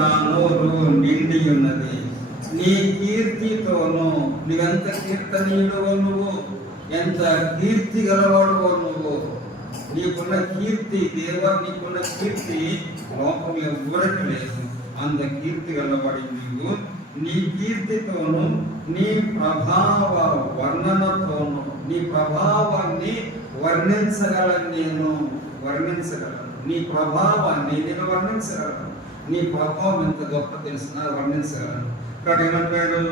నా నోరు నిండి ఉన్నది నీ కీర్తితోను. నువ్వెంత కీర్తనీయుడువో, నువ్వు ఎంత కీర్తి గలవాడువో, నువ్వు నీకున్న కీర్తి, దేవా నీకున్న కీర్తి లోకం ఎవరికి లేదు. అంత కీర్తి గలవాడి నీవు. నీ కీర్తితోను నీ ప్రభావ వర్ణనతోను, నీ ప్రభావాన్ని వర్ణించగలను, నేను వర్ణించగలను. నీ ప్రభావాన్ని నేను వర్ణించగలను. నీ ప్రభావం ఎంత గొప్ప తెలిసిన వర్ణించగలను. ఇక్కడ ఏమంటాడు,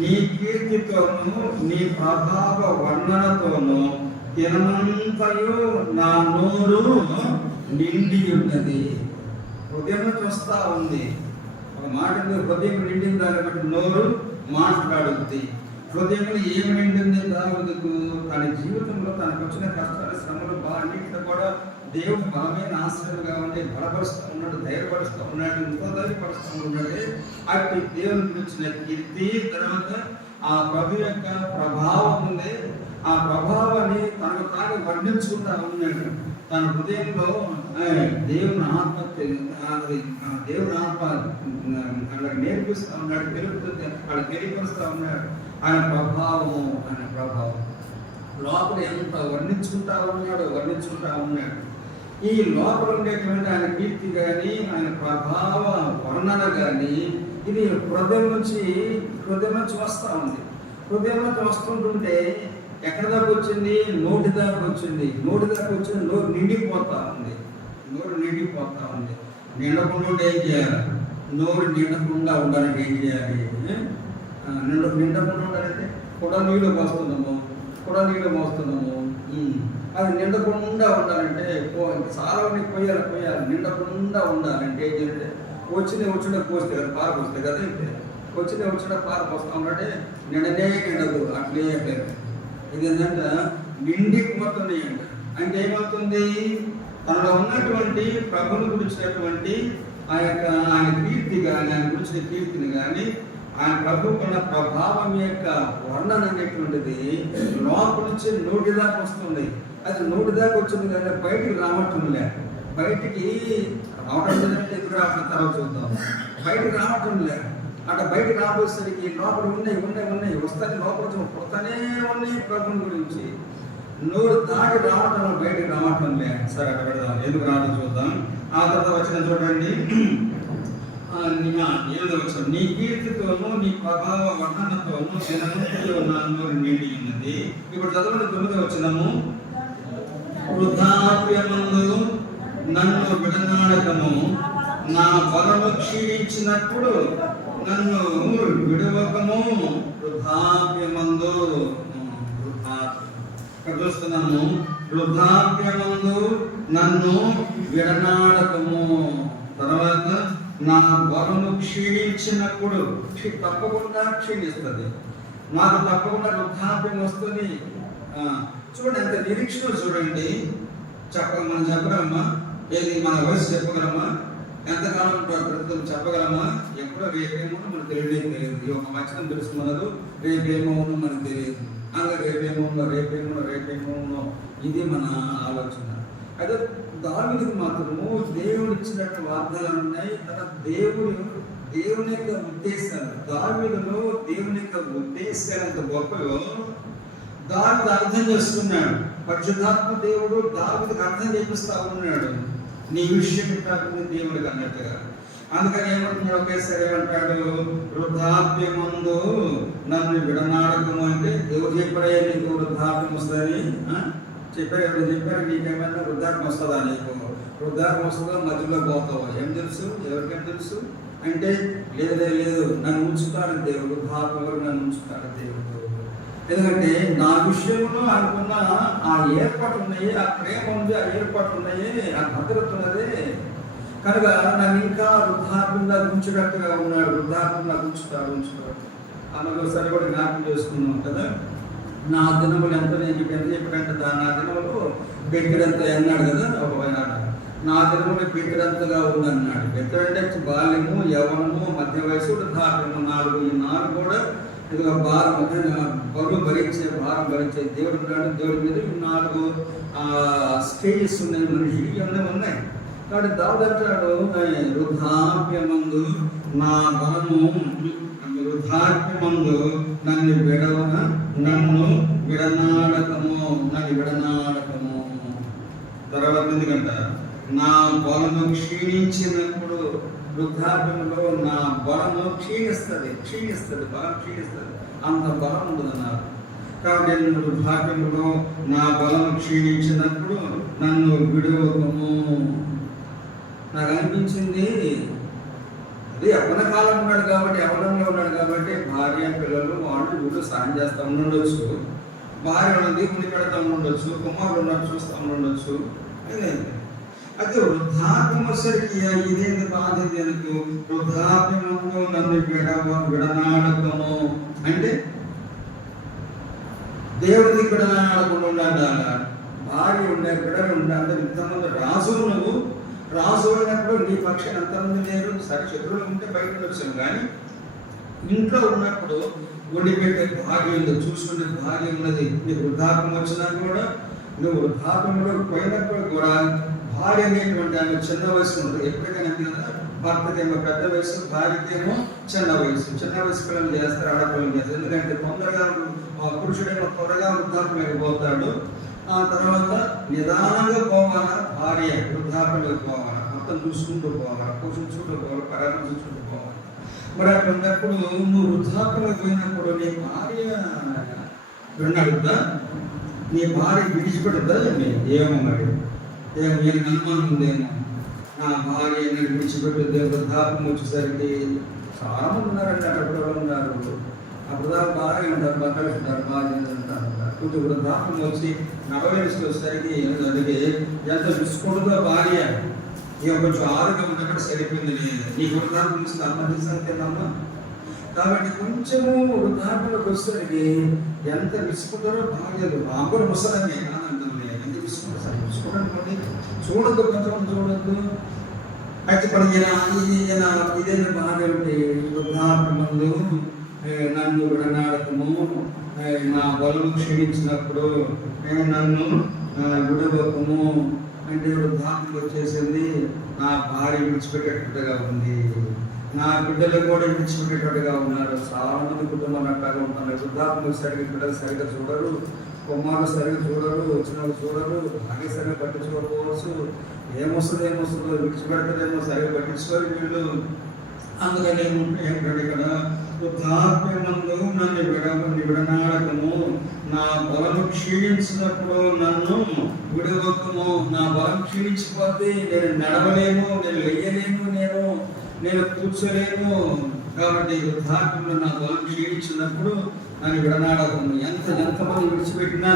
నీ కీర్తితోను నీ ప్రభావ వర్ణనతోను దినమంతయు నా నోరు నిండి ఉన్నది. హృదయం చూస్తా ఉంది. ఒక మాట హృదయం నిండింది, దాన్ని బట్టి నోరు మాట్లాడుద్ది. హృదయంలో ఏమి నిండింది దావీదుకు? తన జీవితంలో తనకు వచ్చిన కష్టాలు, శ్రమలు, అన్నింటిలో కూడా దేవుడు బలమైన ఆశ్రయంగా ఉండి బలపరుస్తూ ఉన్నాడు, ధైర్యపరుస్తూ ఉన్నాడు, ఎంతో ధైర్యపరుస్తూ ఉన్నాడు. అట్టి దేవుని గురించిన కీర్తి, తర్వాత ఆ ప్రభు యొక్క ప్రభావం ఉంది. ఆ ప్రభావాన్ని తనకు తాను వర్ణించుకుంటా ఉన్నాడు. తన హృదయంలో దేవుని ఆత్మ, దేవుని ఆత్మ వాళ్ళకి నేర్పిస్తూ ఉన్నాడు, తెలుపుతుంది, వాళ్ళకి తెలియపరుస్తూ ఉన్నాడు. ఆయన ప్రభావం, ఆయన ప్రభావం లోపల ఎంత వర్ణించుకుంటా ఉన్నాడు. ఈ లోపల ఉండేటువంటి ఆయన కీర్తి కానీ, ఆయన ప్రభావ వర్ణన కానీ ఇది హృదయం నుంచి వస్తూ ఉంది. హృదయం నుంచి వస్తుంటుంటే ఎక్కడ దాకా వచ్చింది? నోటి దాకా వచ్చింది. నోరు నిండిపోతా ఉంది. నిండకుండా ఏం చేయాలి? నోరు నిండకుండా ఉండాలంటే ఏం చేయాలి? నిండకుండా ఉండాలంటే కూడా నీళ్ళు మోస్తున్నాము. అది నిండకుండా ఉండాలంటే చాలా పోయాలి. నిండకుండా ఉండాలంటే ఏం చేయాలంటే వచ్చిన పోస్తే కదా, పార పోస్తే కదా, వచ్చిన పార పోస్తా ఉంటే నిండదు. అట్లే ఇది ఏంటంటే నిండిపోతుంది అంట. అంటే ఏమవుతుంది? తనలో ఉన్నటువంటి ప్రభుని గురించినటువంటి ఆయన కీర్తి కానీ, ఆయన గురించిన కీర్తిని కానీ, ఆయన ప్రభుకున్న ప్రభావం యొక్క వర్ణన అనేటువంటిది లోపల నుంచి నోటి దాకా వస్తుంది. అది నోటి దాకా వచ్చింది కానీ బయటికి రావటం లే. బయటికి రావడం ఎదురు రావడం తర్వాత చూద్దాం. బయటికి రావటం లే. అక్కడ బయటకు రాబోయేసరికి లోపల ఉన్నాయి వస్తానే లోపల పుడతానే ఉన్నాయి ప్రభుని గురించి. నోరు దాటి రావటం, బయటకు రావటం లే. సరే అక్కడ పెడదాం, ఎందుకు రావడం చూద్దాం. ఆ తర్వాత వచ్చిన చూడండి, 7వ వచనం, నీ కీర్తితోనూ నీ ప్రభావ వర్ణనతోనూ దినమంతయు నా నోరు నిండి ఉన్నది. ఇప్పుడు చదవండి 9వ వచనము, వృద్ధాప్యమందు నన్ను విడనాడకము, నా బలము క్షీణించినప్పుడు నన్ను విడవకము. వృద్ధాప్యమందు చూస్తున్నాము, వృద్ధాప్యమందు నన్ను విడనాడకము. తర్వాత నా బలము క్షీణించినప్పుడు, తప్పకుండా క్షీణిస్తుంది. నాకు తప్పకుండా వృద్ధాప్యం వస్తుంది. చూడండి ఎంత నిరీక్షణ చూడండి. మనం చెప్పగలమా? ఏది మన వయసు చెప్పగలమా? ఎంతకాలం బ్రతుకులు చెప్పగలమా? ఎప్పుడో రేపేమో మనకు తెలియదు. ఈ ఒక వచనం తెలుసు మనకు, రేపేమో మనకు తెలియదు. అలాగే రేపేమో ఇది మన ఆలోచన. అయితే దావీదుకు మాత్రము దేవుడు ఇచ్చినట్టు వాగ్దానాలు ఉన్నాయి. తన దేవుని యొక్క ఉద్దేశాలు, దావీదులో దేవుని యొక్క ఉద్దేశాలు ఎంత గొప్పలో దావీదు అర్థం చేసుకున్నాడు. పరిశుద్ధాత్మ దేవుడు దావీదుకు అర్థం చేపిస్తా ఉన్నాడు. నీ విషయం కాకుండా దేవుడికి అన్నట్టుగా. అందుకని ఏమంటున్నాడు? ఒకేసారి ఏమంటాడు? వృద్ధాప్యమందు నన్ను విడనాడకము. అంటే ఎవరు చెప్పారయ్యా నీకు వృద్ధాప్యం వస్తుందని? ఎవరు చెప్పారు? నీకేమైనా వృద్ధాప్యం వస్తుందా? నీకు వృద్ధాప్యం వస్తుందో మధ్యలో పోతావా? ఏం తెలుసు? ఎవరికేం తెలుసు? అంటే లేదు నన్ను ఉంచుతాడు దేవుడు. వృద్ధాప్యం నన్ను ఉంచుతాడు దేవుడు. ఎందుకంటే నా విషయంలో అనుకున్న ఆ ఏర్పాటు ఉన్నాయి, ఆ ప్రేమ ఉంది, ఆ ఏర్పాటు ఉన్నాయి, ఆ భద్రత ఉన్నది. కనుక నన్ను ఇంకా వృద్ధాప్యంగా ఉంచేటట్టుగా ఉన్నాడు. వృద్ధాప్యంగా ఉంచుతాడు. అందులో సరే కూడా జ్ఞాపకం చేసుకున్నాం కదా. నా దినములు ఎంత చెప్పాడంటే నా దినములు బెక్కడంత అన్నాడు కదా. ఒక నా దినములు బెక్కడంతగా ఉందన్నాడు. బెక్కడంటే బాల్యము, యవ్వనము, మధ్య వయసు, వృద్ధాప్యము, 4. ఈ 4 కూడా ఇదిగో బరువు భరించే దేవుడు ఉన్నాడు. దేవుడి మీద 4 స్టేజెస్ ఉన్నాయి. మనిషికి ఉన్నాయి. కాబట్టి దావుడు అంటాడు, వృద్ధాప్యమందు నా బలము, వృద్ధాప్యమందు నన్ను విడనాడకము. తర్వాత ఎందుకంట, నా బలము క్షీణించినప్పుడు, వృద్ధాప్యంలో నా బలము క్షీణిస్తుంది, బలం క్షీణిస్తుంది, అంత బలం ఉండదన్నారు. కాబట్టి నేను వృద్ధాప్యంలో నా బలం క్షీణించినప్పుడు నన్ను విడువకము. నాకు అనిపించింది, అది యవ్వన కాలం ఉన్నాడు కాబట్టి, యవ్వనంలో ఉన్నాడు కాబట్టి భార్య పిల్లలు వాళ్ళు వీళ్ళు సాయం చేస్తూ ఉండొచ్చు, భార్య ఉన్నది ఉని పెడతా ఉండొచ్చు, కుమారులు ఉన్నట్టు చూస్తూ ఉండొచ్చు. అయితే వృద్ధాప్యం వచ్చరికి ఇదేంటి బాధ, ఎందుకు వృద్ధాప్యము నన్ను విడనాడకము అంటే దేవుడికి విడనాడకుండా ఉండాలి. భార్య ఉండే, బిడ్డలు ఉండే, అందరు ఇంతమంది రాజులు, నువ్వు రాజు అయినప్పుడు నీ పక్షాన ఎంతమంది లేరు, సరే శత్రువులు ఉంటే బయట వచ్చాను, కానీ ఇంట్లో ఉన్నప్పుడు వండి పెట్టే భార్య ఉంది, చూసుకునే భార్య ఉన్నది. నీకు వృద్ధాప్యం వచ్చినా కూడా, నువ్వు వృద్ధాప్యంలో పోయినప్పుడు కూడా భార్య అనేటువంటి ఆమె చిన్న వయసు ఉంటుంది. ఎప్పటికైనా కదా, భర్తకేమో పెద్ద వయసు, భార్యకేమో చిన్న వయసు. చిన్న వయసు పిల్లలు చేస్తారు, ఆడపిల్లలు చేస్తారు. ఎందుకంటే తొందరగా పురుషుడేమో త్వరగా వృద్ధాప్యం అయిపోతాడు. ఆ తర్వాత నిదానంగా పోవాలా, భార్య వృద్ధాప్యంలోకి పోవాలా, మొత్తం చూసుకుంటూ పోవాలా, పోషించుకుంటూ పోవాలి, పరామర్శించుకుంటూ పోవాలి. మరి అక్కడ ఉన్నప్పుడు నువ్వు వృద్ధాప్యంలోకి పోయినప్పుడు నీ భార్య విన్నాడుద్దా, నీ భార్య విడిచిపెడుద్దా? ఏమో మరి, ఏమో నేను అనుమానం ఉందేమో, నా భార్య నేను విడిచిపెట్టుద్దే వృద్ధాప్యం వచ్చేసరికి. చాలా మంది ఉన్నారండి, అక్కడ ఉన్నారు. ఆ వృద్ధాప్యం బాగా ఉంటారు, బట్టలు ఉంటారు, బాగా ఉంటారు. కొంచెం వృద్ధాప్యం వచ్చి 40 వయసుకి వచ్చేసరికి అడిగే ఎంత విసుకుంటుందో భార్య, ఇక కొంచెం ఆరోగ్యం ఉన్నప్పుడు సరిపోయింది, నీకు వృద్ధాప్యం ఇస్తుంది అమ్మ. కాబట్టి కొంచెము వృద్ధాప్యంలోకి వచ్చేసరికి ఎంత విసుకుంటారో భార్యలు. మాకు ముసలమే కాదంటే ఎంత విసుకుంటారు, విసుకుంటారు చూడద్దు, కొంచెం చూడద్దు. అయితే ఇదైనా భార్య ఉంటే వృద్ధాప్యమందు నన్ను విడనాడకము, నా బలము క్షీణించినప్పుడు నన్ను విడవకము అంటే వృద్ధాప్యం వచ్చేసింది. నా భార్య విడిచిపెట్టేటట్టుగా ఉంది, నా బిడ్డలు కూడా విడిచిపెట్టేటట్టుగా ఉన్నారు. చాలా మంది కుటుంబాలు అట్లాగా ఉంటున్నారు. వృద్ధాప్యం సరిగ్గా బిడ్డలు సరిగ్గా చూడరు, కుమారులు సరిగ్గా చూడరు, వచ్చిన వాళ్ళు చూడరు, భార్య సరిగ్గా పట్టించుకోకపోవచ్చు. ఏమొస్తుందో విడిచిపెడతారేమో, సరిగ్గా పట్టించుకోరు వీళ్ళు. అందుకని ఏంటంటే ఇక్కడ వృద్ధాప్యమందు నన్ను విడనాడకము, నా బలము క్షీణించినప్పుడు నన్ను విడవకము. నా బలం క్షీణించిపోతే నేను నడవలేను, నేను వెయ్యలేను, నేను కూర్చోలేను. కాబట్టి వృద్ధాప్యంలో నా బలం క్షీణించినప్పుడు నన్ను విడనాడకము. ఎంతమంది విడిచిపెట్టినా,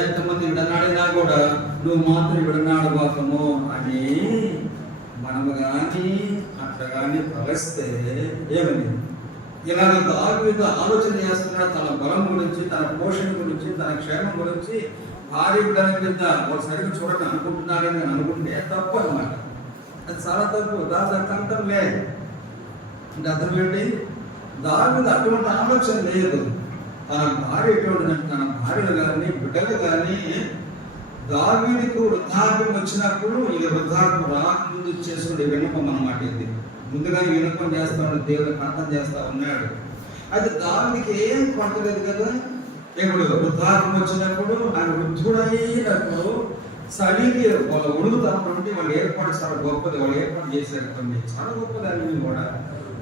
ఎంతమంది విడనాడినా కూడా నువ్వు మాత్రం విడనాడబాకము అని మనము కానీ అట్లా కానీ తలస్తే ఏమని ఇలాగ దావీదు ఆలోచన చేస్తున్నాడు, తన బలం గురించి, తన పోషణ గురించి, తన క్షేమం గురించి. భార్య బిడ్డల మీద వాళ్ళు సరిగ్గా చూడని అనుకుంటున్నారని అనుకుంటే తప్పు అన్నమాట. అది చాలా తప్పు. దాని అర్థం లేదు. అంటే అర్థం ఏంటి, దావీదు అటువంటి ఆలోచన లేదు. తన భార్య ఎటువంటి, తన భార్యలు కానీ బిడ్డలు కానీ దావీదుకు వృద్ధాప్యం వచ్చినప్పుడు ఇది వృద్ధాప్యం రాకముందు చేసుకునే విన్నపం అన్నమాట. ఇది ముందుగా విన్నపం చేస్తా ఉన్నాడు, దేవుడు ప్రార్థన చేస్తా ఉన్నాడు. అయితే దావీదుకి ఏం పట్టలేదు కదా. ఇప్పుడు వృద్ధాప్యం వచ్చినప్పుడు ఆయన వృద్ధుడైనప్పుడు చలికి వాళ్ళు ఉడుగుతామంటే వాళ్ళు ఏర్పాటు చాలా గొప్పది, వాళ్ళు ఏర్పాటు చేశారు కొన్ని చాలా గొప్పది అన్ని కూడా.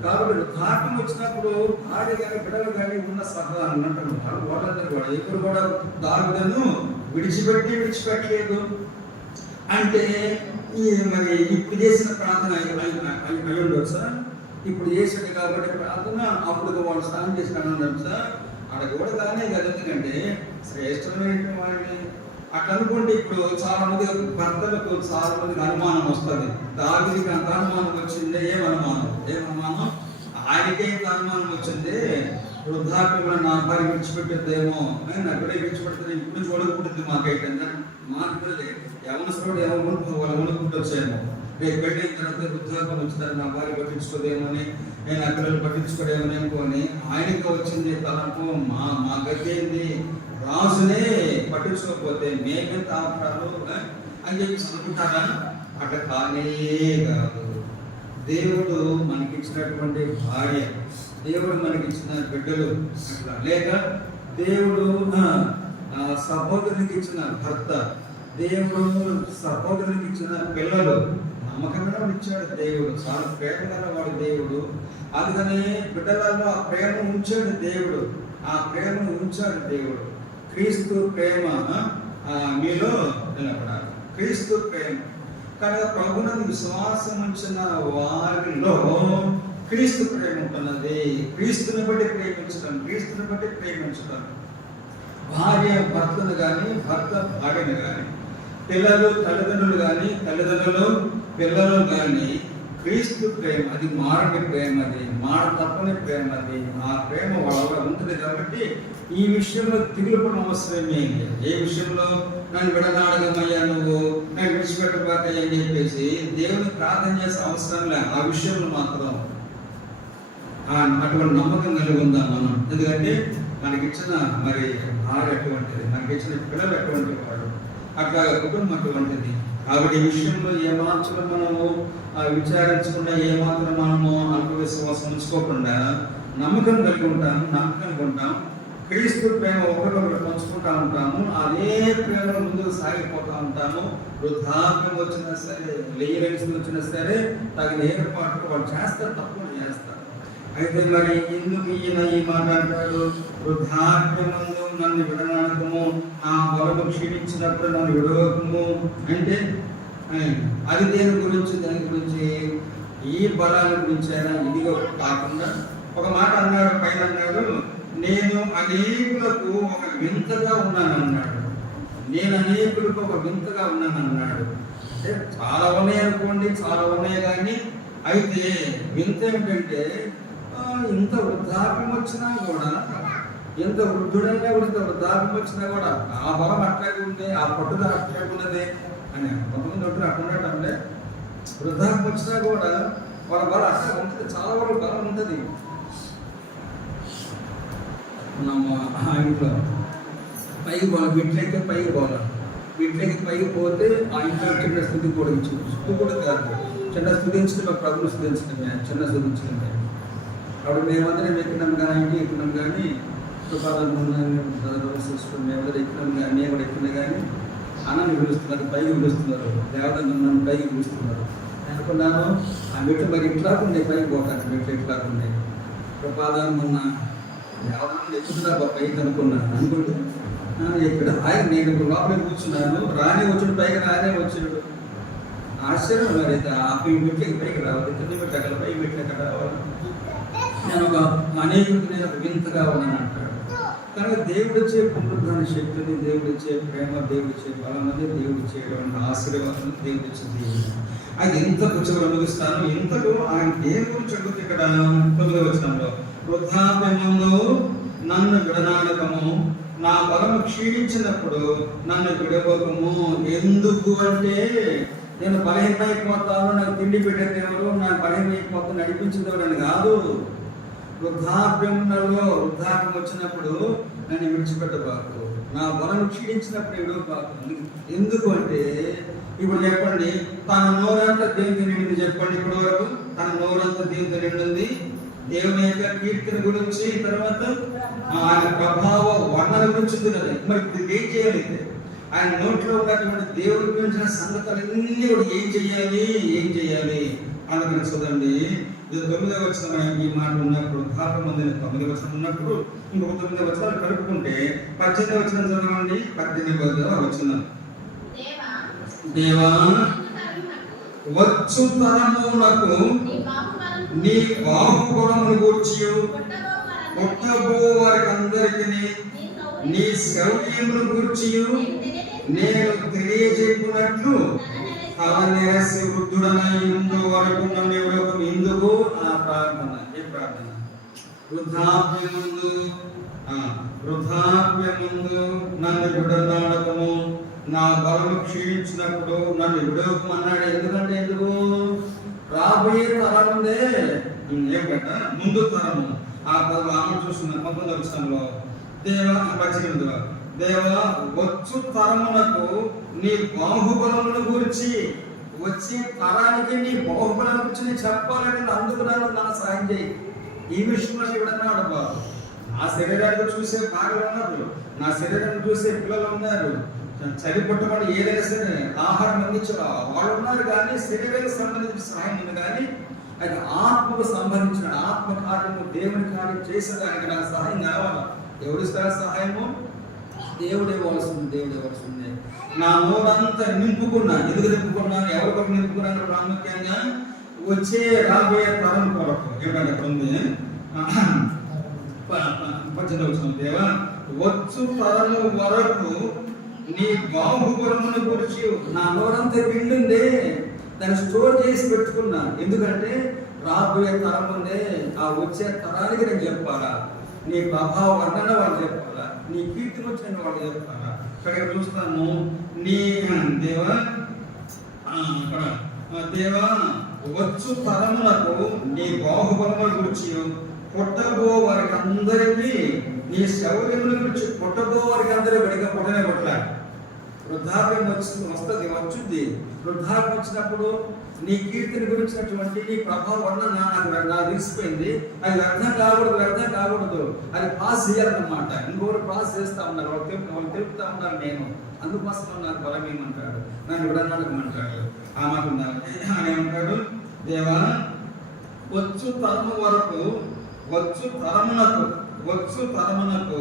కాబట్టి వృద్ధాప్యం వచ్చినప్పుడు భార్య కానీ బిడ్డలు కానీ ఉన్న సహా అన్నట్టు వాళ్ళందరూ కూడా ఇప్పుడు కూడా దావీదును విడిచిపెట్టలేదు. అంటే మరి ఇప్పుడు చేసిన ప్రార్థన అయ్యుండవు సార్. ఇప్పుడు చేసాడు కాబట్టి ప్రార్థన అప్పుడు వాళ్ళు స్నానం చేసినాడు అన్నారు సార్. అక్కడ కూడా కానీ కదా, ఎందుకంటే శ్రేష్టమైన వాళ్ళని అట్లా అనుకుంటే ఇప్పుడు చాలా మంది భర్తలకు చాలా మందికి అనుమానం వస్తుంది. దావీదుకి అంత అనుమానం వచ్చిందే, ఏమనుమానం ఆయనకే ఇంత అనుమానం వచ్చింది. వృద్ధాప్యంలో నా భార్య విడిచిపెట్టేదేమో, నా బిడ్డ విడిచిపెడుతుంది, ఇప్పుడు చూడకూడదు మాకైతే మాకు ఎవరినోడు వాళ్ళ వణుకుంటూ వచ్చాయేమో. రేపు పెట్టిన తర్వాత వృద్ధాప్యం వచ్చిందని నా భార్య పట్టించుకోదేమో అని, నేను ఆ పిల్లలు పట్టించుకోదేమని అనుకోని ఆయనకి వచ్చింది తనకు. మా గతి ఏంది, రాజునే పట్టించుకోకపోతే మేమెంత ఆపడాలు అని చెప్పి అనుకుంటారా? అట్లా కానే కాదు. దేవుడు మనకిచ్చినటువంటి భార్య, దేవుడు మనకిచ్చిన బిడ్డలు అట్లా, లేక దేవుడు సహోదరునికి ఇచ్చిన భర్త, దేవుడు సహోదరునికి ఇచ్చిన పిల్లలు నమ్మకంగా ఇచ్చాడు దేవుడు. చాలా ప్రేమ వాడు దేవుడు. అందుకని బిడ్డలలో ఆ ప్రేమ ఉంచాడు దేవుడు, ఆ ప్రేమను ఉంచాడు దేవుడు. క్రీస్తు ప్రేమ మీలో నిలబడాలి. క్రీస్తు ప్రేమ కనుక ప్రభువునందు విశ్వాసం ఉంచిన వారిలో క్రీస్తు ప్రేమ ఉంటున్నది. క్రీస్తుని బట్టి ప్రేమించడం, క్రీస్తుని బట్టి ప్రేమించడం. భార్య భర్తను కానీ, భర్త భార్యను కానీ, పిల్లలు తల్లిదండ్రులు కానీ, తల్లిదండ్రులు పిల్లలు కానీ, క్రీస్తు ప్రేమ అది మారని ప్రేమ, అది మాట తప్పని ప్రేమ, అది ఆ ప్రేమ వాళ్ళ ఉంటుంది. కాబట్టి ఈ విషయంలో తిరుగుపడిన అవసరమే. ఏ విషయంలో నన్ను విడనాడగమయ్యా, నువ్వు నన్ను విడిచిపెట్టబాకయ్యా అని చెప్పేసి దేవుని ప్రార్థన చేసే అవసరం లే. ఆ విషయంలో మాత్రం అటువంటి నమ్మకం కలిగి ఉందాం మనం. ఎందుకంటే మనకిచ్చిన మరి భార్య అటువంటిది, మనకిచ్చిన పిల్లలు అటువంటి వాడు, అట్లా కుటుంబం అటువంటిది. కాబట్టి ఈ విషయంలో ఏమాత్రం మనము విచారించకుండా, ఏమాత్రం మనము అల్పవిశ్వాసం ఉంచుకోకుండా నమ్మకం కలిగి ఉంటాము, నమ్మకంగా ఉంటాం. క్రీస్తు ప్రేమ ఒకరికొకరు పంచుకుంటా ఉంటాము. అదే ప్రేమ ముందుకు సాగిపోతూ ఉంటాము. వృద్ధాప్యం వచ్చినా సరే, లేయరెన్స్లు వచ్చినా సరే, తగిన ఏర్పాటు వాళ్ళు చేస్తారు, తప్పకుండా చేస్తారు. అయితే మరి ఎందుకు ఈయన ఈ మాట అంటాడు? వృద్ధాప్యమందు నన్ను విడనాడకము, ఆ బలము క్షీణించినప్పుడు నన్ను విడవకము అంటే అది దేని గురించి? దాని గురించి ఈ బలాల గురించి అయినా ఇదిగో కాకుండా ఒక మాట అన్నాడు, పైన అన్నాడు, నేను అనేకులకు ఒక వింతగా ఉన్నాను అన్నాడు. నేను అనేకులకు ఒక వింతగా ఉన్నాను అన్నాడు. అంటే చాలా ఉన్నాయి అనుకోండి, చాలా ఉన్నాయి. కానీ అయితే వింత ఏమిటంటే ఇంత వృద్ధాప్యం వచ్చినా కూడా, ఎంత వృద్ధుడైనా కూడా, ఇంత వృద్ధాప్యం వచ్చినా కూడా ఆ బలం అట్లాగే ఉంది, ఆ పట్టుదల అట్లాగే ఉన్నది అని. కొంతమంది ఒట్టు అట్లా అంటే వృద్ధాప్యం వచ్చినా కూడా వాళ్ళ బలం అట్లా ఉంటుంది, చాలా వరకు బలం ఉంటుంది. మా ఇంట్లో పైకి పోవాలి, వీటిలోకి పైకి పోవాలి. వీటిలోకి పైకి పోతే ఆ ఇంట్లో చిన్న స్థుతి కూడా ఇచ్చు, స్థుతి కూడా కాదు, చిన్న స్థుతించడం, మా ప్రభుత్వం స్థుతించడమే, చిన్న స్థుతించడమే. అప్పుడు మేమందరం ఎక్కినాం కానీ, ఇంటి ఎక్కినాం కానీ, చూసుకుని మేమందరూ ఎక్కినాం కానీ, నేను కూడా ఎక్కినా కానీ అన్నని పిలుస్తున్నారు, పైకి పిలుస్తున్నారు, దేవతను పైకి పిలుస్తున్నారు. అనుకున్నాను ఆ మెట్లు మరి ఇట్లా ఉన్నాయి, పైకి పోతాను మెట్లు ఇట్లా ఉన్నాయి. ప్రపాదాన్ని మొన్న దేవతను ఎక్కుతున్నారు పైకి అనుకుంటే ఇక్కడ ఆయన నేను లోపలికి కూర్చున్నాను, రాని వచ్చాడు, పైకి రానే వచ్చాడు. ఆశ్చర్యం. మరి అయితే ఆ మెట్లకి పైకి రావాలి, కింద మెట్లు అక్కడ, పై మెట్లు ఎక్కడ రావాలి? నేను ఒక అనేకుడికి నేను ఒక వింతగా ఉన్నాను అంటాడు. కనుక దేవుడిచ్చే పునరుద్ధాన శక్తిని, దేవుడిచ్చే ప్రేమ, దేవుడిచ్చే బలం, దేవుడు చేయడం ఆశీర్వాదం దేవుడిచ్చింది. అది ఎంతకు చివరి ముగిస్తాను. ఎంతకు ఆయన దేని గురించి అడుగుతుంది ఇక్కడ 9వ వచనంలో, వృద్ధాప్యమందు నన్ను విడనాడకము, నా బలము క్షీణించినప్పుడు నన్ను విడవకము. ఎందుకు అంటే నేను బలహీనమైపోతాను, నాకు తిండి పెట్టేది ఎవరు, నాకు బలహీనమైపోతాను నడిపించేవాడు అని కాదు. వృద్ధాప్యంలో వృద్ధాప్యం వచ్చినప్పుడు నన్ను విడిచిపెట్టబాకు, నా బలం క్షీణించినప్పుడు విడవబాకు. ఎందుకు అంటే ఇప్పుడు చెప్పండి, తన నోరంతా దేవుని నిండింది. చెప్పండి ఇప్పటి వరకు తన నోరంతా దేవుని నిండింది. దేవుని యొక్క కీర్తన గురించి, తర్వాత ఆయన ప్రభావ వర్ణన గురించి ఉంది కదా. మరి ఇప్పుడు ఏం చేయాలి? ఆయన నోట్లో ఉన్నటువంటి దేవుడి గురించిన సంగతులన్నీ కూడా ఏం చేయాలి అందుకని చూడండి. ఇది 9వ వచనం ఈ మాట ఉన్నప్పుడు, భాగం మంది 9వ వచనం ఉన్నప్పుడు ఇంకొక 9 వచనాలు కలుపుకుంటే 18వ వచనం చదవండి. 18వ వచనం, దేవా వచ్చు తరమునకు నీ బాహుబలమును గూర్చి పుట్టబో వారికి అందరికీ నీ శౌర్యమును గూర్చి నేను తెలియజేపునట్లు తలనేసి వృద్ధుడనై ఉండు వరకు నన్ను ఎవరొక ఎందుకు ఆ ప్రార్థన. ఏ ప్రార్థన? వృద్ధాప్యముందు నన్ను విడనాడకము, నా బలము క్షీణించినప్పుడు నన్ను విడవకమన్నాడు. ఎందుకంటే ఎందుకు? రాబోయే తరం ఉందే, ఏమిట ముందు తరము. ఆ ఆమె చూస్తున్నారు 19వ వచనంలో, దేవా 18వ, దేవా వచ్చు తరమునకు నీ బాహుబలమును గురించి. వచ్చే తరానికి నీ బాహుబలం గురించి చెప్పాలని అందుకు నన్ను సహాయం చేయి. ఈ విషయంలో ఎవడన్నాడు బాబు, నా శరీరాన్ని చూసే భార్యలు ఉన్నారు, నా శరీరాన్ని చూసే పిల్లలు ఉన్నారు, చలి పుట్టబడి ఏదైనా సరే ఆహారం అందించే వాళ్ళు ఉన్నారు, కానీ శరీరానికి సంబంధించిన సహాయం ఉంది. కానీ అది ఆత్మకు సంబంధించిన ఆత్మ కార్యము దేవుని కార్యం చేసేదానికి నాకు సహాయం కావాలి. ఎవరిస్తారు సహాయము? దేవుడే ఇవ్వాల్సింది. నా నోరంతా నింపుకున్నాను. ఎందుకు నింపుకున్నాను? ఎవరి కొరకు నింపుకున్నాను? ప్రాముఖ్యంగా వచ్చే రాబోయే తరం కొరకు. ఏమంటే ఉంది 18 దేవా, వచ్చు తరము వరకు నీ బాహుబలమును గురించి నా నోరంతా నిండిందే, దాన్ని స్టోర్ చేసి పెట్టుకున్నా. ఎందుకంటే రాబోయే తరం ఉందే, ఆ వచ్చే తరానికి నేను చెప్పాలా, నీ ప్రభావ వర్ణన వాళ్ళు చెప్పాలా, నీ కీర్తిని వచ్చిన వాళ్ళు చెప్పాలా. ఇక్కడ చూస్తాను, నీ దేవా దేవా వచ్చు తరములకు నీ బాహుబలముల గురించి, పుట్టబో వారికి అందరికీ నీ శౌర్యముల గురించి, పుట్టబో వారికి అందరూ పుట్టనే పుట్టాలి. వృద్ధాప్యం వచ్చుద్ది. వృద్ధాప్యం వచ్చినప్పుడు నీ కీర్తిని గురించినటువంటి నీ ప్రభావం వల్ల నాకు తెలిసిపోయింది. అది వ్యర్థం కాకూడదు, అది పాస్ చేయాలన్నమాట. ఇంకొకరు పాస్ చేస్తా ఉన్నారు, వాళ్ళు తెలుపుతా ఉన్నారు. నేను అందుకోసం నాకు బలం ఏమంటాడు, నన్ను విడనాడకమంటాడు. ఆ మాట ఆయన ఏమంటాడు, దేవా వచ్చు తరమునకు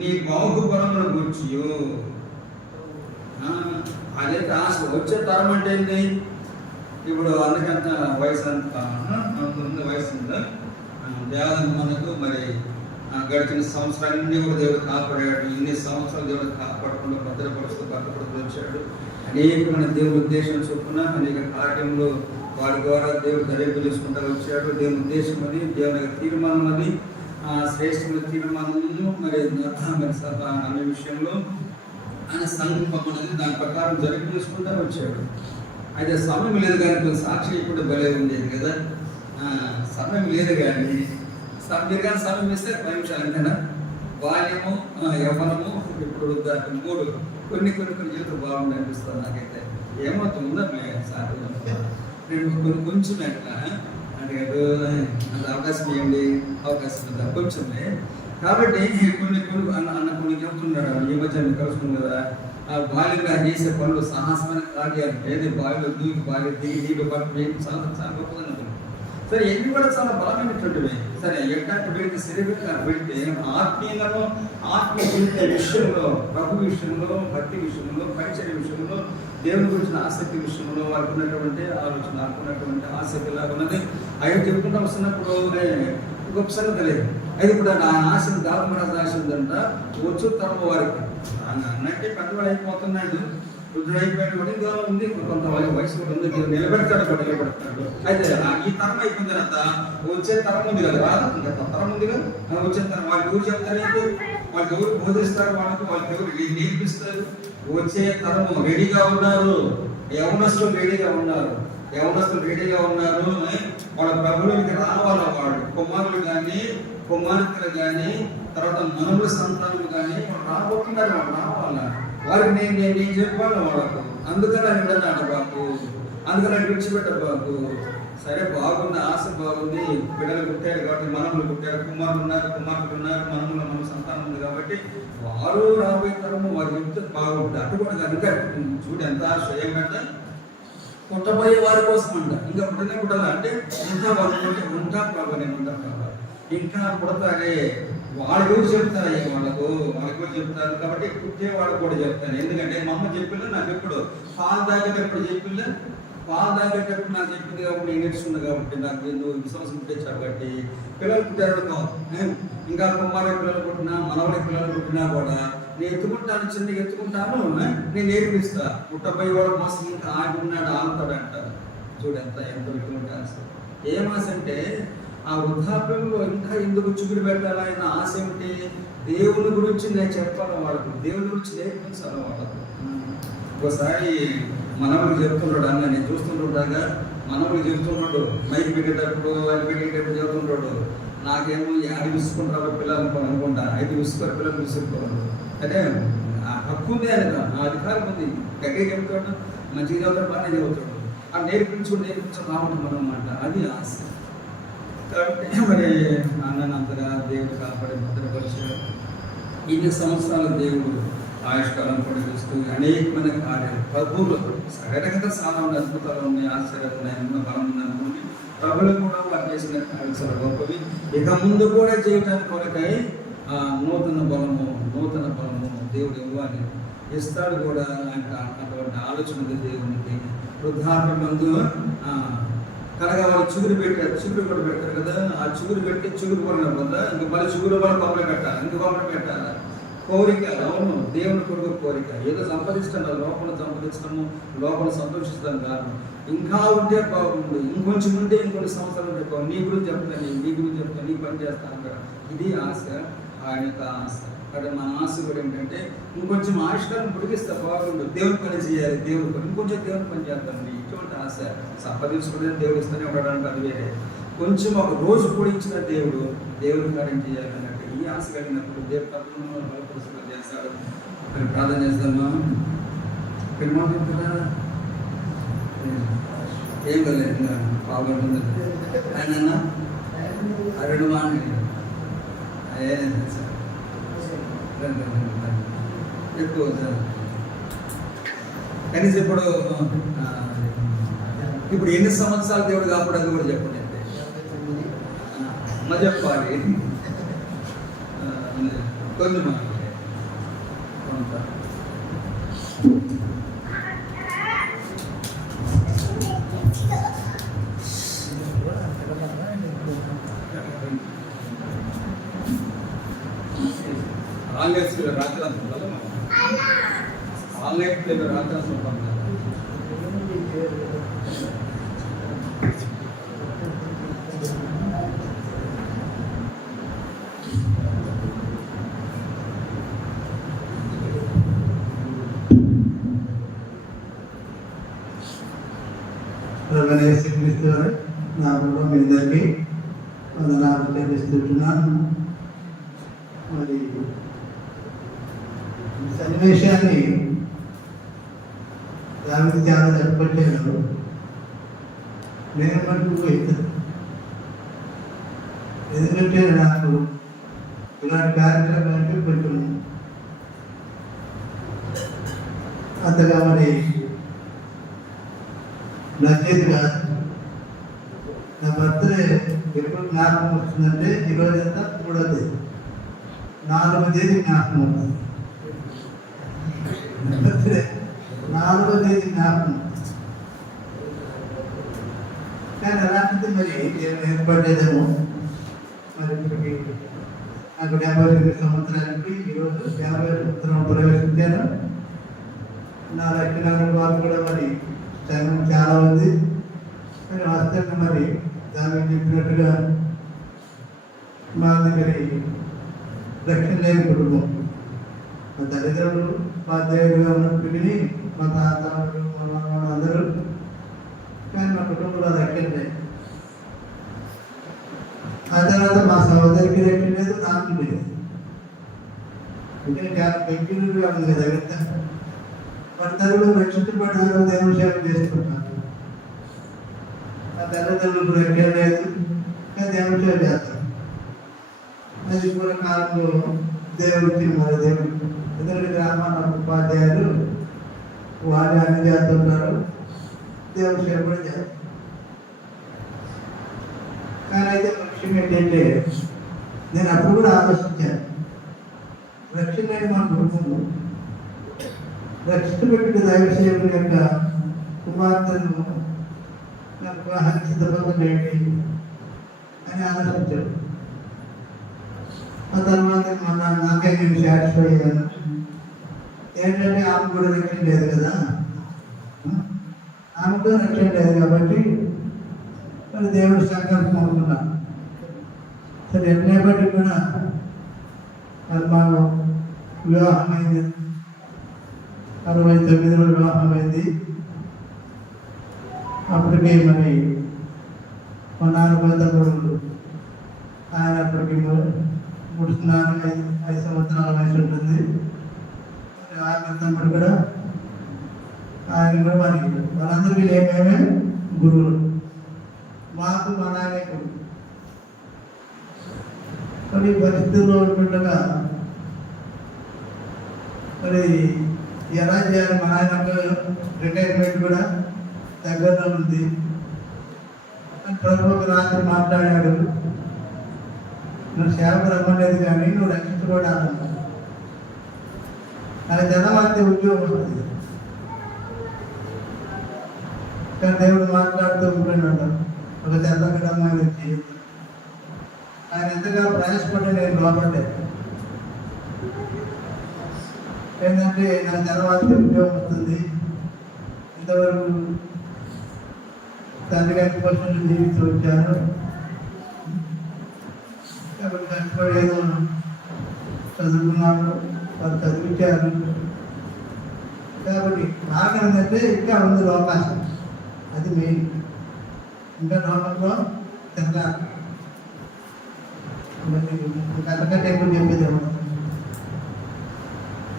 నీ బాహుబలముల గురించి. అదే ఆశ. వచ్చే తరం అంటే ఏంటి? ఇప్పుడు అందుకంత వయసు అంతా వయసు ఉందా దేవతను మనకు మరి గడిచిన సంవత్సరాలన్నీ కూడా దేవుడు కాపాడాడు. ఇన్ని సంవత్సరాలు దేవుడు కాపాడకుండా భద్రపరుస్తూ వచ్చాడు. అనేకమైన దేవుడి ఉద్దేశం చొప్పున అనేక కార్యంలో వారి ద్వారా దేవుడు దర్యాప్తు చేసుకుంటూ వచ్చాడు. దేవుని ఉద్దేశం అది, దేవుని తీర్మానం అది, శ్రేష్టమైన తీర్మానము. మరి అనే విషయంలో ఆయన సంకల్పం అనేది దాని ప్రకారం జరిపి చేసుకుంటూ వచ్చాడు. అయితే సమయం లేదు కానీ సాక్షి ఇప్పుడు భలే ఉండేది కదా. సమయం లేదు కానీ మీరు కానీ సమయం ఇస్తే 5 నిమిషాలు అంతేనా? బాల్యము, యవ్వనము, ఇప్పుడు వృద్ధాప్యం, 3 కొన్ని జీవితం బాగుంది అనిపిస్తుంది నాకైతే. ఏమవుతుందా సార్ నేను కొంచెం ఎట్లా అంటే అంత అవకాశం ఇవ్వండి, అవకాశం ఉందా కొంచెమే. కాబట్టి కొన్ని చెప్తున్నాడు. ఈ మధ్య కలుసుకున్నాం కదా, బాల్యంగా చేసే పనులు సాహసమైన కార్యాలు, ఏది బావిలో దూకి బావి దిగి నీళ్ళు పట్టు చాలా గొప్పదని. సరే ఎన్ని కూడా చాలా బలమైనటువంటివి. సరే ఎట్లాంటి పెడితే శరీరంగా పెడితే ఆత్మీయ జీవిత విషయంలో, ప్రభు విషయంలో, భక్తి విషయంలో, పరిచర్య విషయంలో, దేవుని గురించిన ఆసక్తి విషయంలో వారికి ఉన్నటువంటి ఆలోచన, అనుకున్నటువంటి ఆసక్తి ఎలా ఉన్నది అవి చెప్పుకుంటూ వస్తున్నప్పుడు గొప్ప సంగతి లేదు. అయితే ఇప్పుడు నా ఆశను దాల్మరాజు ఆశ ఉందంట, వచ్చు తరం వారికి అన్నట్టే పెద్దవాడు అయిపోతున్నాడు, వృద్ధుడైపోయాడు కూడా ఇంకా ఉంది, కొంత వయసు కూడా ఉంది, నిలబెడతాడు. అయితే ఈ తరం అయిపోయిన తర్వాత వచ్చే తరం ఉంది కదా, తరం ఉంది కదా, వచ్చే తరం వాళ్ళకి ఎవరు చెప్తారు, వాళ్ళకి ఎవరు బోధిస్తారు, వాళ్ళకి ఎవరు నేర్పిస్తారు. వచ్చే తరము రెడీగా ఉన్నారు, యవనస్తులు రెడీగా ఉన్నారు. వాళ్ళ ప్రభువులకి రావాల, వాళ్ళు కుమారులు కానీ కుమార్తెలు కానీ తర్వాత మనుల సంతానం కానీ వాళ్ళు రాబోతున్నారు. వాళ్ళు రావాలా, వారికి నేను చెప్పాను వాళ్ళకు. అందుకని విడన్నాడు బాబు, అందుకని విడిచిపెట్టారు బాబు. సరే బాగుంది, ఆశ బాగుంది, బిడ్డలు పుట్టారు కాబట్టి, మనములు పుట్టారు, కుమారులు ఉన్నారు, కుమార్తెలు ఉన్నారు, మన సంతానం ఉంది కాబట్టి వారు రాబోయే తరము వారి చెప్తే బాగుంటుంది. అటు కూడా కనుక చూడు ఎంత ఆశ. ఏమంటే పుట్టబోయే వారి కోసం అంట, ఇంకా పుట్టాలా అంటే ఇంకా వాళ్ళు ఉంటారు బాబా, నేను ఉంటాను బాబా, ఇంకా పుడతారే. వాళ్ళు ఎవరు చెప్తారు, వాళ్ళకు చెప్తారు కాబట్టి పుట్టే వాళ్ళకు కూడా చెప్తాను. ఎందుకంటే మా అమ్మ చెప్పింది నాకు ఎప్పుడు పాలు తాగేటప్పుడు చెప్పింది, పాలు తాగేటప్పుడు నాకు చెప్పింది కాబట్టి నేను నేర్చుకున్నాను కాబట్టి నాకు ఎందుకు విశ్వాసం పుట్టించారు కాబట్టి పిల్లలు పుట్టారు. ఇంకా కుమారుల పిల్లలు పుట్టినా, మనవడి పిల్లలు పుట్టినా కూడా నేను ఎత్తుకుంటాను, చిన్నగా ఎత్తుకుంటాను, నేను నేర్పిస్తా. పుట్టబోయే వాడు మోసం ఇంకా ఆగి ఉన్నాడు, ఆగుతాడు అంటారు. చూడు ఎంత పెట్టుకుంటాను. ఏం ఆశ అంటే ఆ వృద్ధాప్యంలో ఇంకా ఎందుకు చిగురు పెట్టాలా అన్న ఆశ ఏమిటి? దేవుని గురించి నేను చెప్పాలి వాళ్ళకు, దేవుని గురించి నేర్పించాలి వాళ్ళకు. ఒకసారి మనవులు చెప్తున్నాడు అన్న, నేను చూస్తుంటాగా మనవులు చెప్తున్నాడు, మైక్ పెట్టేటప్పుడు చెబుతుంటాడు. నాకేమో 50 విసుకుంటారు పిల్లలు అనుకుంటా, 5 విసుకోరు పిల్లలు విసుకుంటారు. అంటే ఆ హక్కు ఉంది, ఆయన ఆ అధికారం ఉంది. గట్టిగా చెబుతాడు, మంచిగా చదువుతాడు, బాగానే చదువుతాడు. ఆ నేర్పించడం అన్నమాట. అది ఆశ. కాబట్టి మరి అన్ననంతగా దేవుడు కాపాడి భద్రపరిచాడు. ఇన్ని సంవత్సరాలు దేవుడు ఆయుష్కాలం పొడిగిస్తూ అనేకమైన కార్యాలు ప్రభువులు శారీరకంగా చాలా అద్భుతాలు ఉన్నాయి, ఆశ్చర్యాలు ఉన్నాయి, ఉన్న బలం ఉందనుకోండి. ప్రభులు కూడా వారు చేసిన కార్యాలు చాలా గొప్పవి. ఇక ముందు కూడా చేయటానికి కొరకై నూతన బలము దేవుడు ఇవ్వాలి, ఇస్తాడు కూడా. అటువంటి ఆలోచన దేవునికి. వృద్ధాప్యమందు కనుక వాళ్ళు చిగురు కూడా పెడతారు కదా, ఆ చిగురు పెట్టి చిగురు కొనడం వల్ల ఇంక మళ్ళీ చిగురు వాళ్ళు కొమ్మలు పెట్టాలి, ఇంక కొమ్మలు పెట్టాలి. కోరిక, అవును, దేవుని కొరకు కోరిక. ఏదో సంపాదిస్తాను లోపల సంతోషిస్తాం కాదు. ఇంకా ఉంటే బాగుండు, ఇంకొంచెం ఉంటే ఇంకొన్ని సంవత్సరాలు ఉంటే బాగుంది, నీ గురించి చెప్తాను, నీ పని చేస్తాను కదా. ఇది ఆశ, ఆయన యొక్క ఆశ. కాబట్టి మన ఆశ కూడా ఏంటంటే ఇంకొంచెం ఆయుష్కాలం పొడిగిస్తా బాగుండు, దేవుని పని చేయాలి, దేవుని పని ఇంకొంచెం దేవుని పని చేస్తాను. ఇటువంటి ఆశ సంపాదించుకుంటే దేవుడు ఇస్తూనే ఉండడానికి అది వేరే. కొంచెం ఒక రోజు పొడిగించిన దేవుని కార్యం చేయాలి అన్నట్టు ఈ ఆశ కలిగినప్పుడు దేవుడు తప్పకుండా బలపరుచుగా చేస్తాడు. మరి ప్రార్థన చేస్తామా? పెరుమాటం కదా ఏం కలేదు పాల్గొంటుంది ఆయన అరడు వాణి ఎక్కువ కనీసం ఇప్పుడు ఎన్ని సంవత్సరాలు దేవుడు కాకుండా కూడా చెప్పండి. అంటే చెప్పాలి కొన్ని కొంత ఆన్లైన్ రాత్రాంశం నా కూడా మీ అందరికీ వందనాలు చెల్లిస్తున్నాను. మరి సన్నివేశాన్ని దానికి చాలా ఏర్పట్టాను. నేను మటుకు ఎందుకంటే నాకు ఇలాంటి కార్యక్రమానికి కొంచెం అంతగా మరి నచ్చేది కాదు. నా బర్త్డే ఎప్పుడు జ్ఞాపకం వస్తుందంటే ఈరోజు ఎంత 3వ తేదీ, 4వ తేదీ జ్ఞాపకం ఉంటుంది. బర్త్డే 4వ తేదీ జ్ఞాపకం. కానీ అలాంటిది మరి ఏర్పడేదేమో. మరి ఇప్పటికి నాకు 52 సంవత్సరాలకి ఈరోజు 50వ సంవత్సరం ప్రవేశించాను. నా లక్షణాల వారు కూడా మరి చాలా ఉంది. మరి వాస్తవంగా మరి దానికి చెప్పినట్టుగా మా దగ్గర రక్షణ లేని కుటుంబం. మా తల్లిదండ్రులు ఉపాధ్యాయులుగా ఉన్నప్పటికీ మా తాతలు మా అందరూ, కానీ మా కుటుంబంలో రక్షణ లేదు. ఆ తర్వాత మా సహోదరికి రక్షణ లేదు, నాకు లేదు. ఎందుకంటే పెంచులుగా ఉంది కదా కదా. భర్తలు రక్షించబడ్డారు, దేవుని సేవ చేసుకుంటారు. ఆ తల్లిదండ్రులకు రక్షణ లేదు, కానీ దేవుని సేవ చేస్తారు. అది కూడా కాలంలో దేవుడికి మరి దేవుడు ఎందుకంటే గ్రామాల ఉపాధ్యాయులు వారి అన్ని చేస్తుంటారు, దేవుని సేవ కూడా చేస్తారు. కానీ అయితే లక్ష్యం ఏంటంటే నేను అప్పుడు కూడా ఆలోచించాను, రక్షణ లేని మన కుటుంబం రక్షిత పెట్టిన దైవసేవుని యొక్క కుమార్తెను నాకు వివాహానికి సిద్ధపడడం ఏంటి అని ఆలోచించాడు. ఆ తర్వాత నాకే నేను సాటిస్ఫై అయ్యాను. ఏంటంటే ఆమె కూడా రక్షణ లేదు కదా, ఆమెతో రక్షణ లేదు కాబట్టి మరి దేవుడు సంకల్పం అనుకున్నాను. సరే ఎట్లే బట్టి కూడా మరి మాకు వివాహమైంది, 69లో వివాహమైంది. అప్పటికి మరి మా 4 తమ్ముడు, ఆయన అప్పటికి 5 సంవత్సరాల వయసు ఉంటుంది. ఆయన తమ్ముడు కూడా ఆయన కూడా మరి వాళ్ళందరికీ ఏమేమి గురువులు, మాకు మా నాయకుడు. కొన్ని పరిస్థితుల్లో ఉంటుండగా మరి ఎలా చేయాలి, మా నాయన రిటైర్మెంట్ కూడా దగ్గరలో ఉంది. ప్రభు ఒక రాత్రి మాట్లాడాడు, నువ్వు సేవకు రమ్మలేదు కానీ నువ్వు రక్షించుకోవడం అన్నాడు. అది జనవార్త ఉద్యోగం వస్తుంది. కానీ దేవుడు మాట్లాడుతూ ఉంటున్నాడు. ఒక తెల్లగడ అమ్మాయి వచ్చి ఆయన ఎంతగా ప్రయాసపడ్డా నేను లోపడ్డాను. ఏంటంటే నాకు తర్వాత ఉద్యోగం వస్తుంది, ఇంతవరకు తండ్రి గారి కోసం జీవిస్తూ వచ్చాను కాబట్టి కష్టపడి ఏదో చదువుకున్నాను, వాళ్ళు చదివించారు. కాబట్టి నాకు ఏంటంటే ఇంకా ఉంది అవకాశం, అది మెయిన్. ఇంకా లోకంలో తిరగాలి. అంతకంటే ఎక్కువ చెప్పేది ఏమన్నా.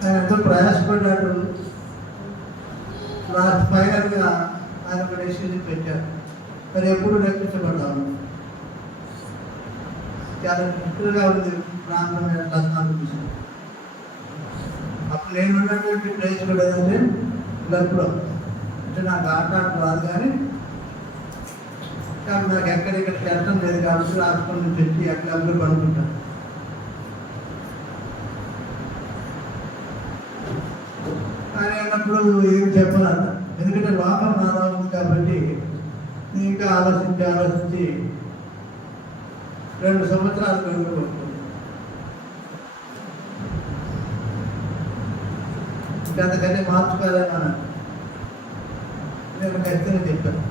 ఆయన ఎంతో ప్రయాసపడ్డాడు. లాస్ట్ ఫైనల్గా ఆయన ఒక డెసిషన్ పెట్టారు, మరి ఎప్పుడు రక్షించబడ్డాము. చాలా ముఖ్యంగా ఉంది ప్రాంతం రత్నాలు చూసాను. అప్పుడు నేను ఉన్నటువంటి ప్లేస్ కూడా ఏదంటే క్లబ్లో, అంటే నాకు ఆట రాదు కానీ నాకు ఎక్కడిక్కడ వెళ్ళటం లేదు కాబట్టి రాసుకొని నుంచి వచ్చి ఆ క్లబ్లో పడుకుంటాను. కానీ అన్నప్పుడు ఏం చెప్పాలన్న, ఎందుకంటే లోపల నాదా ఉంది కాబట్టి నేను ఇంకా ఆలోచించి 2 సంవత్సరాలు పెరుగుతుంది. ఇంకా అంతకంటే మార్చుకోలేమన్నా నేను ఖచ్చితంగా చెప్పాను.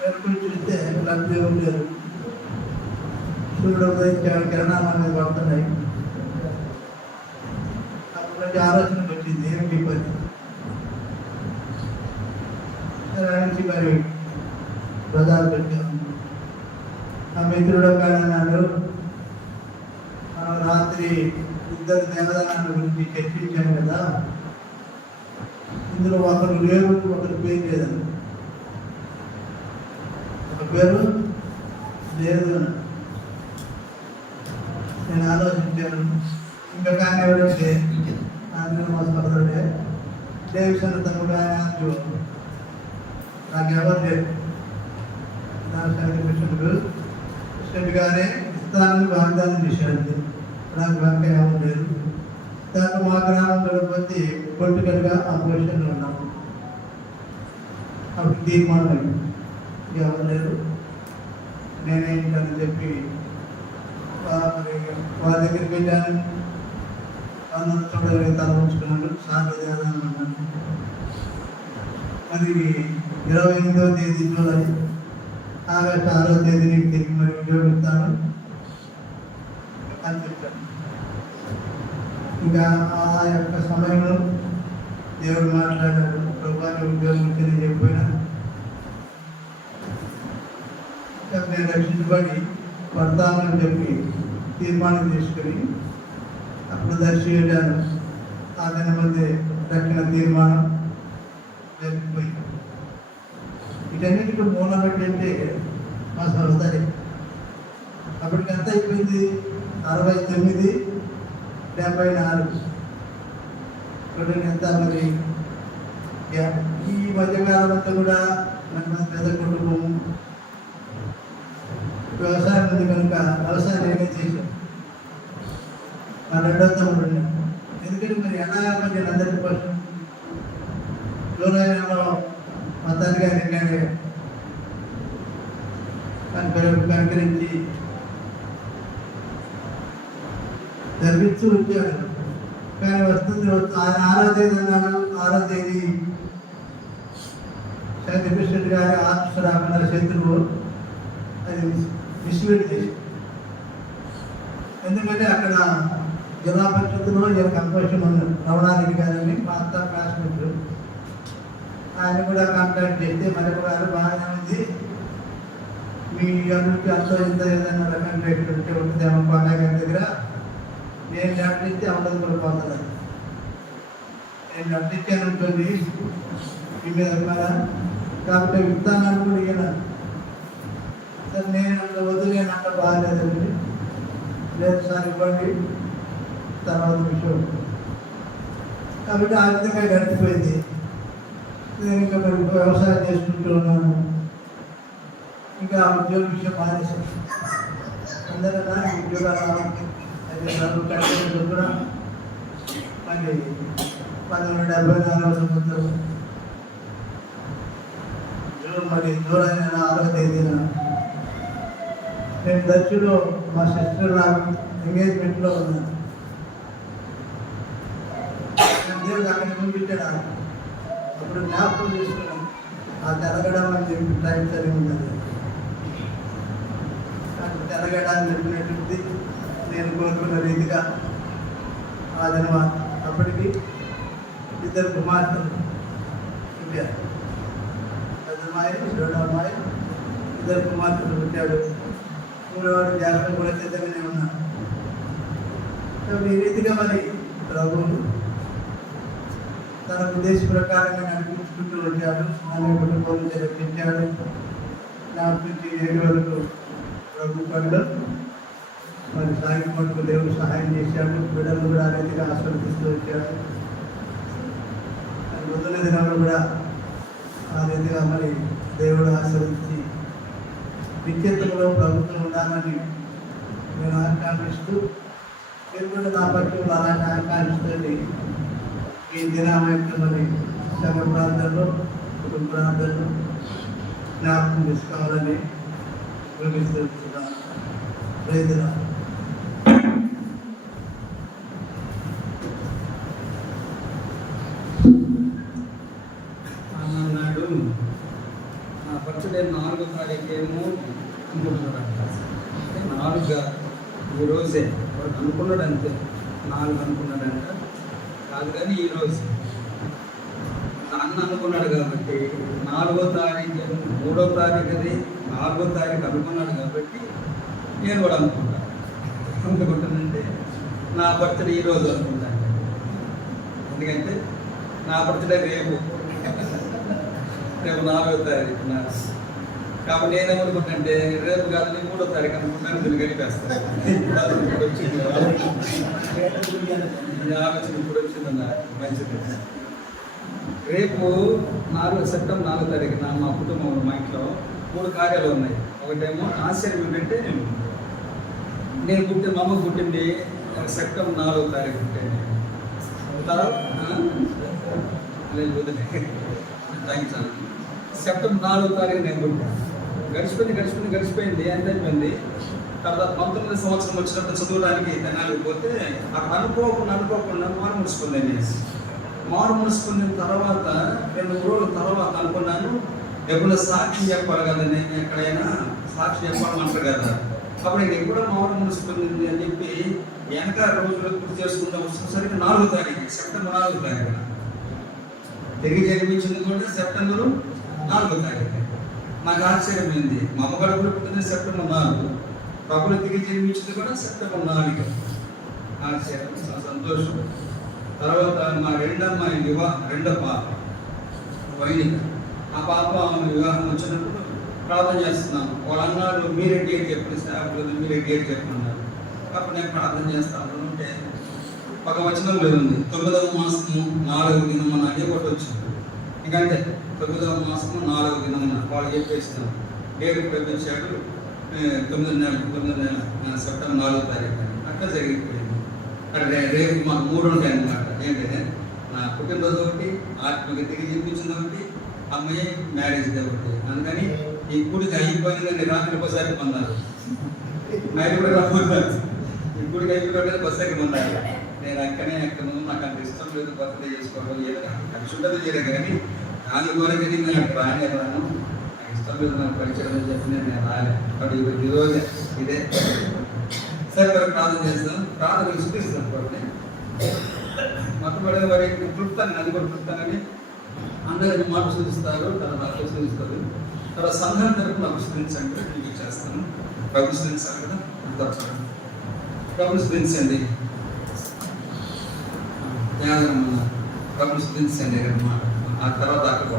పెరుగుని చూస్తే లబ్ధి ఉండేది, సూర్యుడు ఉదయించాడు, కిరణాలు అనేది పడుతున్నాయి. అప్పటి నుంచి ఆలోచన వచ్చింది ఏమిటి పని నుంచి మరి ప్రజలు పెట్టాము. ఆ మిత్రుడు కాదన్నాడు, మనం రాత్రి 2 దేవదానాల గురించి చర్చించాను కదా, ఇందులో ఒకరు లేరు, ఒకరి పేరు లేదని. ఒక పేరు లేదు. నేను ఆలోచించాను, ఇంకా కానీ ఎవరంటే ఆంధ్ర మోసపడతాడే దేవసన తమ్ముడు ఆయన నాకు ఎవరు లేరు. కృష్ణుడు గారే ఇస్తానని వాగ్దానం చేశాడు, నాకు వెనక ఎవరు లేరు. దాంట్లో మా గ్రామంలో పోతే పొలిటికల్గా ఆ పొజిషన్లో ఉన్నాము. అప్పుడు తీర్మానం ఎవరు లేరు, నేనేంటని చెప్పి వాళ్ళ దగ్గరికి వెళ్ళాను. అందరూ చూడగలిగి తల ఉంచుకున్నాడు. సాంప్రదాయాలు అన్నాను. అది 28వ తేదీ జూలై, ఆగస్టు 6వ తేదీ నీకు తిరిగి మరి ఉద్యోగం ఇస్తాను అని చెప్పాను. ఇంకా ఆ యొక్క సమయంలో దేవుడు మాట్లాడాడు, ప్రభుత్వాన్ని ఉద్యోగం తెలియజేయకపోయినా నేను రక్షించబడి పడతామని చెప్పి తీర్మానం చేసుకుని అప్పుడు దర్శి వెళ్ళాను. ఆ దిన మధ్య దక్కిన తీర్మానం జరిగిపోయింది. వీటన్నిటికీ మూలం ఏంటంటే మా సహోదరి. అప్పటికి ఎంత అయిపోయింది, 69, 74. ఎంత మరి ఈ మధ్యకాలం అంతా కూడా మన పెద్ద కుటుంబం వ్యవసాయం ఉంది కనుక వ్యవసాయం నేనే చేశాను. మా 2వ తమ్ముడు, ఎందుకంటే మరి ఎలా మరి అందరి కోసం దూరంలో మా తల్లి గారి కనుకరించి జరిపిస్తూ వచ్చాడు. కానీ వస్తుంది ఆయన 6వ తేదీ అన్నాడు. 6వ తేదీ కృష్ణుడు గారి ఆత్మరామణ శత్రువు అది మిస్లీడ్ చేసి, ఎందుకంటే అక్కడ జిల్లా పరిషత్తులో కంపోజిషన్ ఉంది. రమణారెడ్డి గారని మా అంతా క్లాస్మేట్, ఆయన కూడా కాంటాక్ట్ చేస్తే మరి గారు బాగానే ఉంది, మీ అభివృద్ధి అంతో ఇంత ఏదైనా రకం రేట్లు ఉంటే ఉంటుంది అమ్మ గారి దగ్గర, నేను నటిస్తే అమలు కూడా పోతుంది. నేను నటించాను ఉంటుంది మీ మీద అభిమానా? కాబట్టి విత్తనాలు కూడా ఇయ్యను. సార్ నేను అంత వదిలేనంత బాగాలేదండి. లేదు సార్ ఇవ్వండి, తర్వాత విషయం. కాబట్టి ఆ విధంగా గడిచిపోయింది. నేను ఇంకా మరి వ్యవసాయం చేసుకుంటూ ఉన్నాను. ఇంకా ఆ ఉద్యోగ విషయం మానేసాను. అందరన్నా ఉద్యోగాలు అది చదువు కట్టేది కూడా మరి 1974 సంవత్సరం మరి జూలై నెల 6వ తేదీన నేను దర్శిలో మా సిస్టర్ ఎంగేజ్మెంట్లో ఉన్నాను. దేవుడు అక్కడికి పంపించాడు. అప్పుడు జ్ఞాపకం చేసుకున్నాం. ఆ తెలగడం అని చెప్పి టైం సరిగా ఉన్నది. తెలగడాన్ని చెప్పినటువంటి నేను కోరుకున్న రీతిగా ఆ దిన అప్పటికి 2 కుమార్తెలు పుట్టారు. పెద్ద అమ్మాయి, 2వ అమ్మాయి, 2 కుమార్తెలు పుట్టాడు. 3వ జాగ్రత్త కూడా సిద్ధంగానే ఉన్నాను. ఈ రీతిగా మరి ప్రభువు తన ఉద్దేశ ప్రకారంగా నడిపించుకుంటూ వచ్చాడు. అనే కుటుంబాలు జరిపించాడు. 4 నుంచి 7 వరకు ప్రభు పనులు మరి సాగిపోటుకు దేవుడు సహాయం చేశాడు. బిడ్డలు కూడా ఆ రీతిగా ఆశీర్వదిస్తూ వచ్చాడు. మొదటి దినాలు కూడా ఆ రీతిగా మరి దేవుడు ఆశీర్వదించి నిత్యత్వంలో ప్రభుత్వం ఉండాలని నేను ఆకాంక్షిస్తూ, మీరు కూడా నా పట్ల అలాంటి ఆకాంక్షతోటి ఈ దినం యొక్క మరి సంఘ ప్రాంతాల్లో, కుటుంబ ప్రాంతాల్లో జ్ఞాపకం తీసుకోవాలని వినిపిస్తున్నాను. రైతుల అన్నాడు నా బర్త్డే 4వ తారీఖేమో అనుకుంటున్నాడు. 4 ఈరోజే వాడు అనుకున్నాడు, అంతే 4 అనుకున్నాడంట. కాదు కానీ ఈరోజు నాన్న అనుకున్నాడు కాబట్టి 4వ తారీఖు 3వ తారీఖు అది 4వ తారీఖు అనుకున్నాడు కాబట్టి నేను కూడా అనుకుంటానంటే నా బర్త్డే ఈరోజు అనుకుంటాను. ఎందుకంటే నా బర్త్డే రేపు 4వ తారీఖున. కాబట్టి నేనేమనుకుంటే రేపు కాదు 3వ తారీఖు అనుకుంటాను. దీన్ని గడిపేస్తాను. ఇప్పుడు వచ్చిందన్న మంచిది. రేపు సెప్టెంబర్ 4వ తారీఖున మా కుటుంబంలో మా ఇంట్లో 3 కార్యాలు ఉన్నాయి. ఒకటేమో ఆశ్చర్యం ఏంటంటే నేను మా అమ్మ పుట్టింది సెప్టెంబర్ 4వ తారీఖు ఉంటే సెప్టెంబర్ 4వ తారీఖు నేను పుట్టాను. గడిచిపోయింది ఎంత అయిపోయింది. తర్వాత 19వ సంవత్సరం వచ్చినప్పుడు చదవడానికి తెనాలికి పోతే అక్కడ అనుకోకుండా మారు ముడుచుకున్న తర్వాత 2 రోజుల తర్వాత అనుకున్నాను, ఎప్పుడు సాక్షి చెప్పాలి కదా, నేను ఎక్కడైనా సాక్షి చెప్పాలంటారు కదా. అప్పుడు నేను ఎప్పుడో మారు ముడుచుకుంది అని చెప్పి వెనక రోజులు గుర్తు చేసుకుంటూ వస్తున్నసరికి 4వ తారీఖు సెప్టెంబర్ 4వ తారీఖున తిరిగి జన్మించింది కూడా సెప్టెంబర్ 4వ తారీఖు. నాకు ఆశ్చర్యమైంది. మా అమ్మ గడుపులు పుట్టింది సెప్టెంబర్ 4, ప్రభులు తిరిగి జన్మించింది కూడా సెప్టెంబర్ 4. ఆశ్చర్యం, సంతోషం. తర్వాత మా రెండో పాప వైనిక. ఆ పాప వివాహం వచ్చినప్పుడు ప్రార్థన చేస్తున్నాం. వాళ్ళు అన్నారు మీరే డేట్ చెప్పండి, సేవకులు మీరే డేట్ చెప్పన్నారు. అప్పుడు నేను ప్రార్థన చేస్తాను అంటే ఒక వచనం లేదు, 9వ మాసము 4వ దినమున అదే ఒకటి వచ్చింది. ఇంకంటే 9వ మాసము 4వ దినమున వాళ్ళు చెప్పేస్తున్నాం. డేట్ ప్రకటించాడు 9వ నెల సెప్టెంబర్ 4వ తారీఖు. అట్లా జరిగిపోయింది. అక్కడ రేపు మాకు 3 ఉంటాయి అన్నమాట. ఏంటంటే నా పుట్టినరోజు ఒకటి, ఆత్మకి తిరిగి చూపించింది ఒకటి, అమ్మాయి మ్యారేజ్ ఒకటి. అందుకని ఈ గుడికి అయిపోయిందని రాత్రి ఒకసారి పొందాలి. నైట్ కూడా పొందాలి. ఈ గుడికి అయిపోయింది ఒకసారి పొందాలి. నేను ఎక్కను, నాకు అంత ఇష్టం లేదు బర్త్డే చేసుకోవడం. కలిసి ఉండదు చేయలేదు కానీ దాని కొరకని నేను అక్కడ రాను. నాకు ఇష్టం లేదు, నాకు పరిచయం అని చెప్పి నేను రాలేదు. కాబట్టి ఈరోజు ఇదే సరే ప్రార్థన చేస్తాను. ప్రార్థన విశ్వసిస్తాను. కాబట్టి మొట్టమొదటి వారి క్లుప్తంగా అది కూడా క్లుప్తంగానే అందరికీ మాట సూచిస్తారు, తర్వాత సూచిస్తారు. తర్వాత సంఘం తరపు నాకు స్మరించండి, మీకు చేస్తాను. ప్రభు స్మరించాలి కదా, ప్రభు స్మరించండి. ప్రభు స్మరించండి మాట ఆ తర్వాత అక్కడ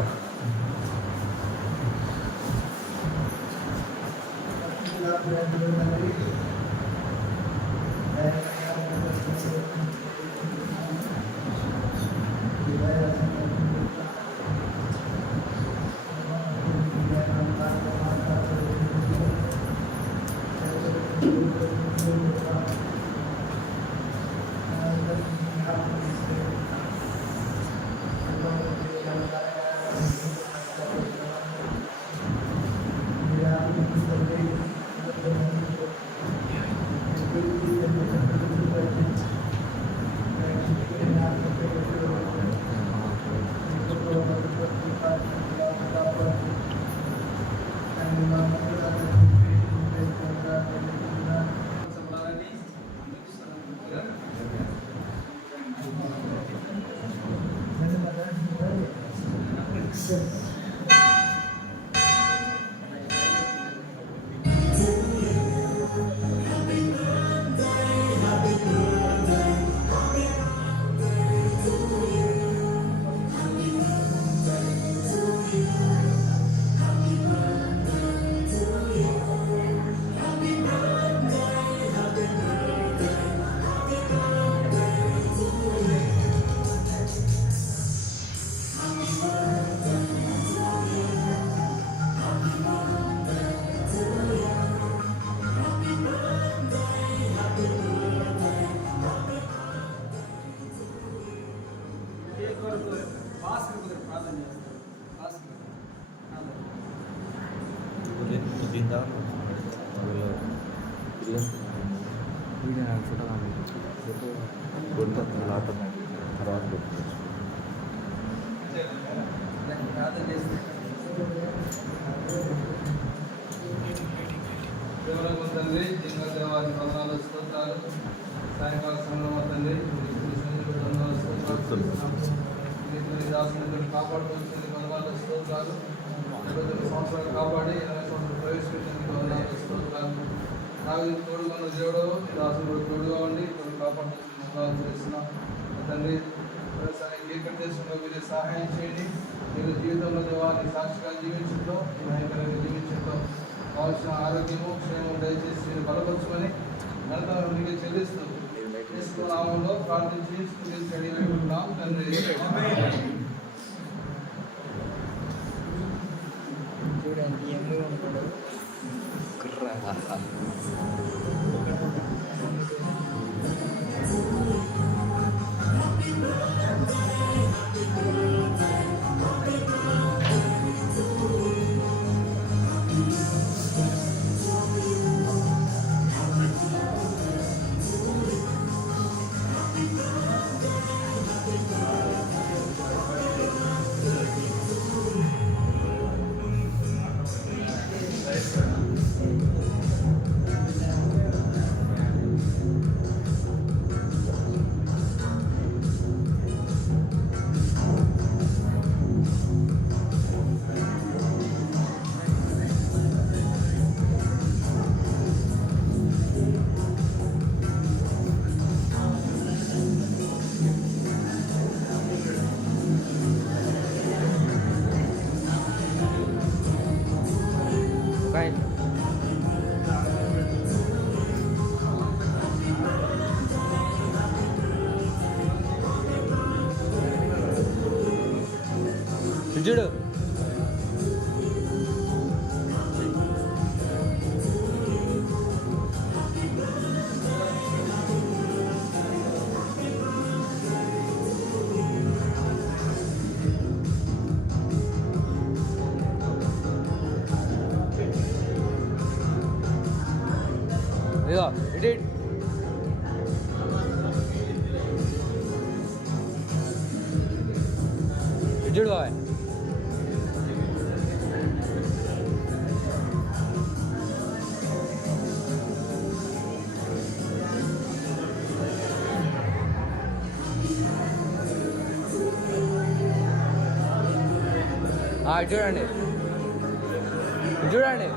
దేవరకు తండ్రి ఇంకా దేవాది వందనాలు స్తోత్రాలు సాయంకాల సమయంలో తండ్రి వందనాలు స్తోత్రాలు దాసుని కాపాడుతుంది వందనాలు స్తోత్రాలు 20 సంవత్సరాలు కాపాడి 20 సంవత్సరాలు ప్రవేశపెట్టినందుకు వందనాలు స్తోత్రాలు నాకు తోడుగా ఉన్న దేవుడు దాసుడు తోడుగా ఉండి కాపాడుతుంది వందనాలు చేస్తున్నాం తండ్రి ఏకం చేస్తున్న మీరు సహాయం చేయండి మీరు జీవితంలో దేవాన్ని సాక్షిగా జీవించడంలో భయంకరంగా జీవించడంలో కావాల్సిన ఆరోగ్యము క్షేమం దయచేసి మీరు బలపరచుకొని ఘనత మీకు చెల్లిస్తూ నామంలో ప్రార్థించి స్తుతించి అడిగినట్టున్నాం తండ్రి. చూడండి ఎందుకు ఉంటాడు చూడు ఇదిగో ఇటు చూడు బాబాయ్ చూడండి చూడండి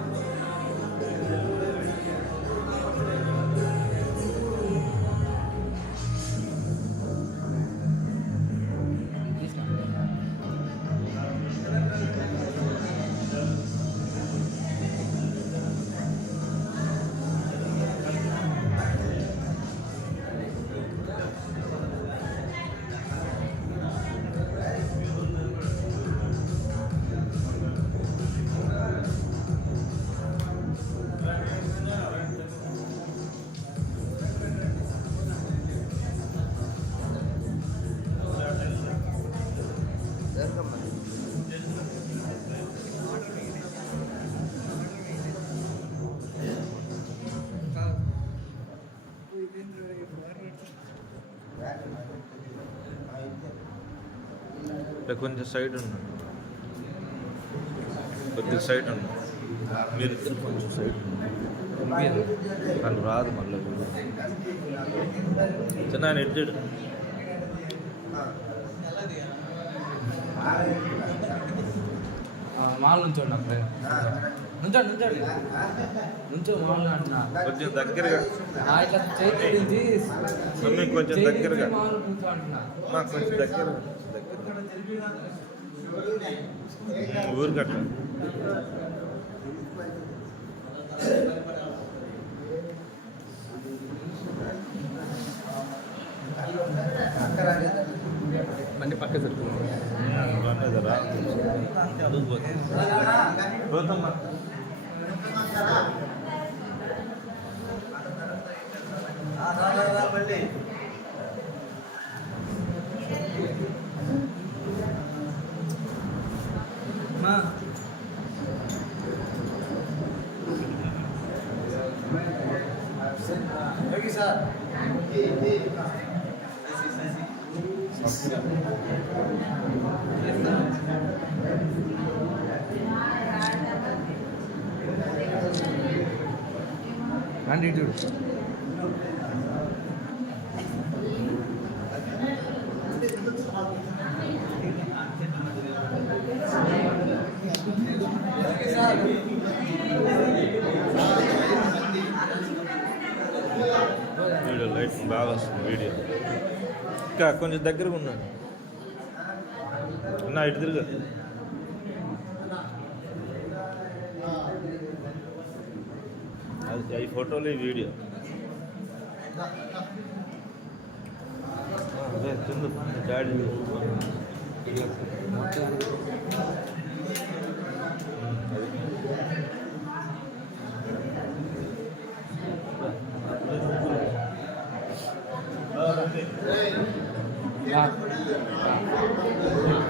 కొంచెం సైడ్ ఉన్నాడు, కొద్దిగా సైడ్ ఉన్నాడు. మీరు ఇద్దరు కొంచెం సైడ్ కానీ రాదు మళ్ళీ చిన్న ఆయన ఎడ్డాడు. మాల్ నుంచోండి అప్పుడే నుంచోండి నుంచోండి నుంచో మాల్ అంటున్నా కొంచెం దగ్గరగా ఇట్లా చేతి మమ్మీ కొంచెం దగ్గరగా మాల్ నుంచో అంటున్నా కొంచెం దగ్గర ఊరికట్ట బండి పక్క చెప్తుంది రండి చూడు వీడియో లైట్ బాగా వస్తుంది వీడియో. ఇంకా కొంచెం దగ్గరగా ఉన్నాడు నా ఇటు తిరుగు. అది ఈ ఫోటోలు ఈ వీడియో అదే తిందు డాడీ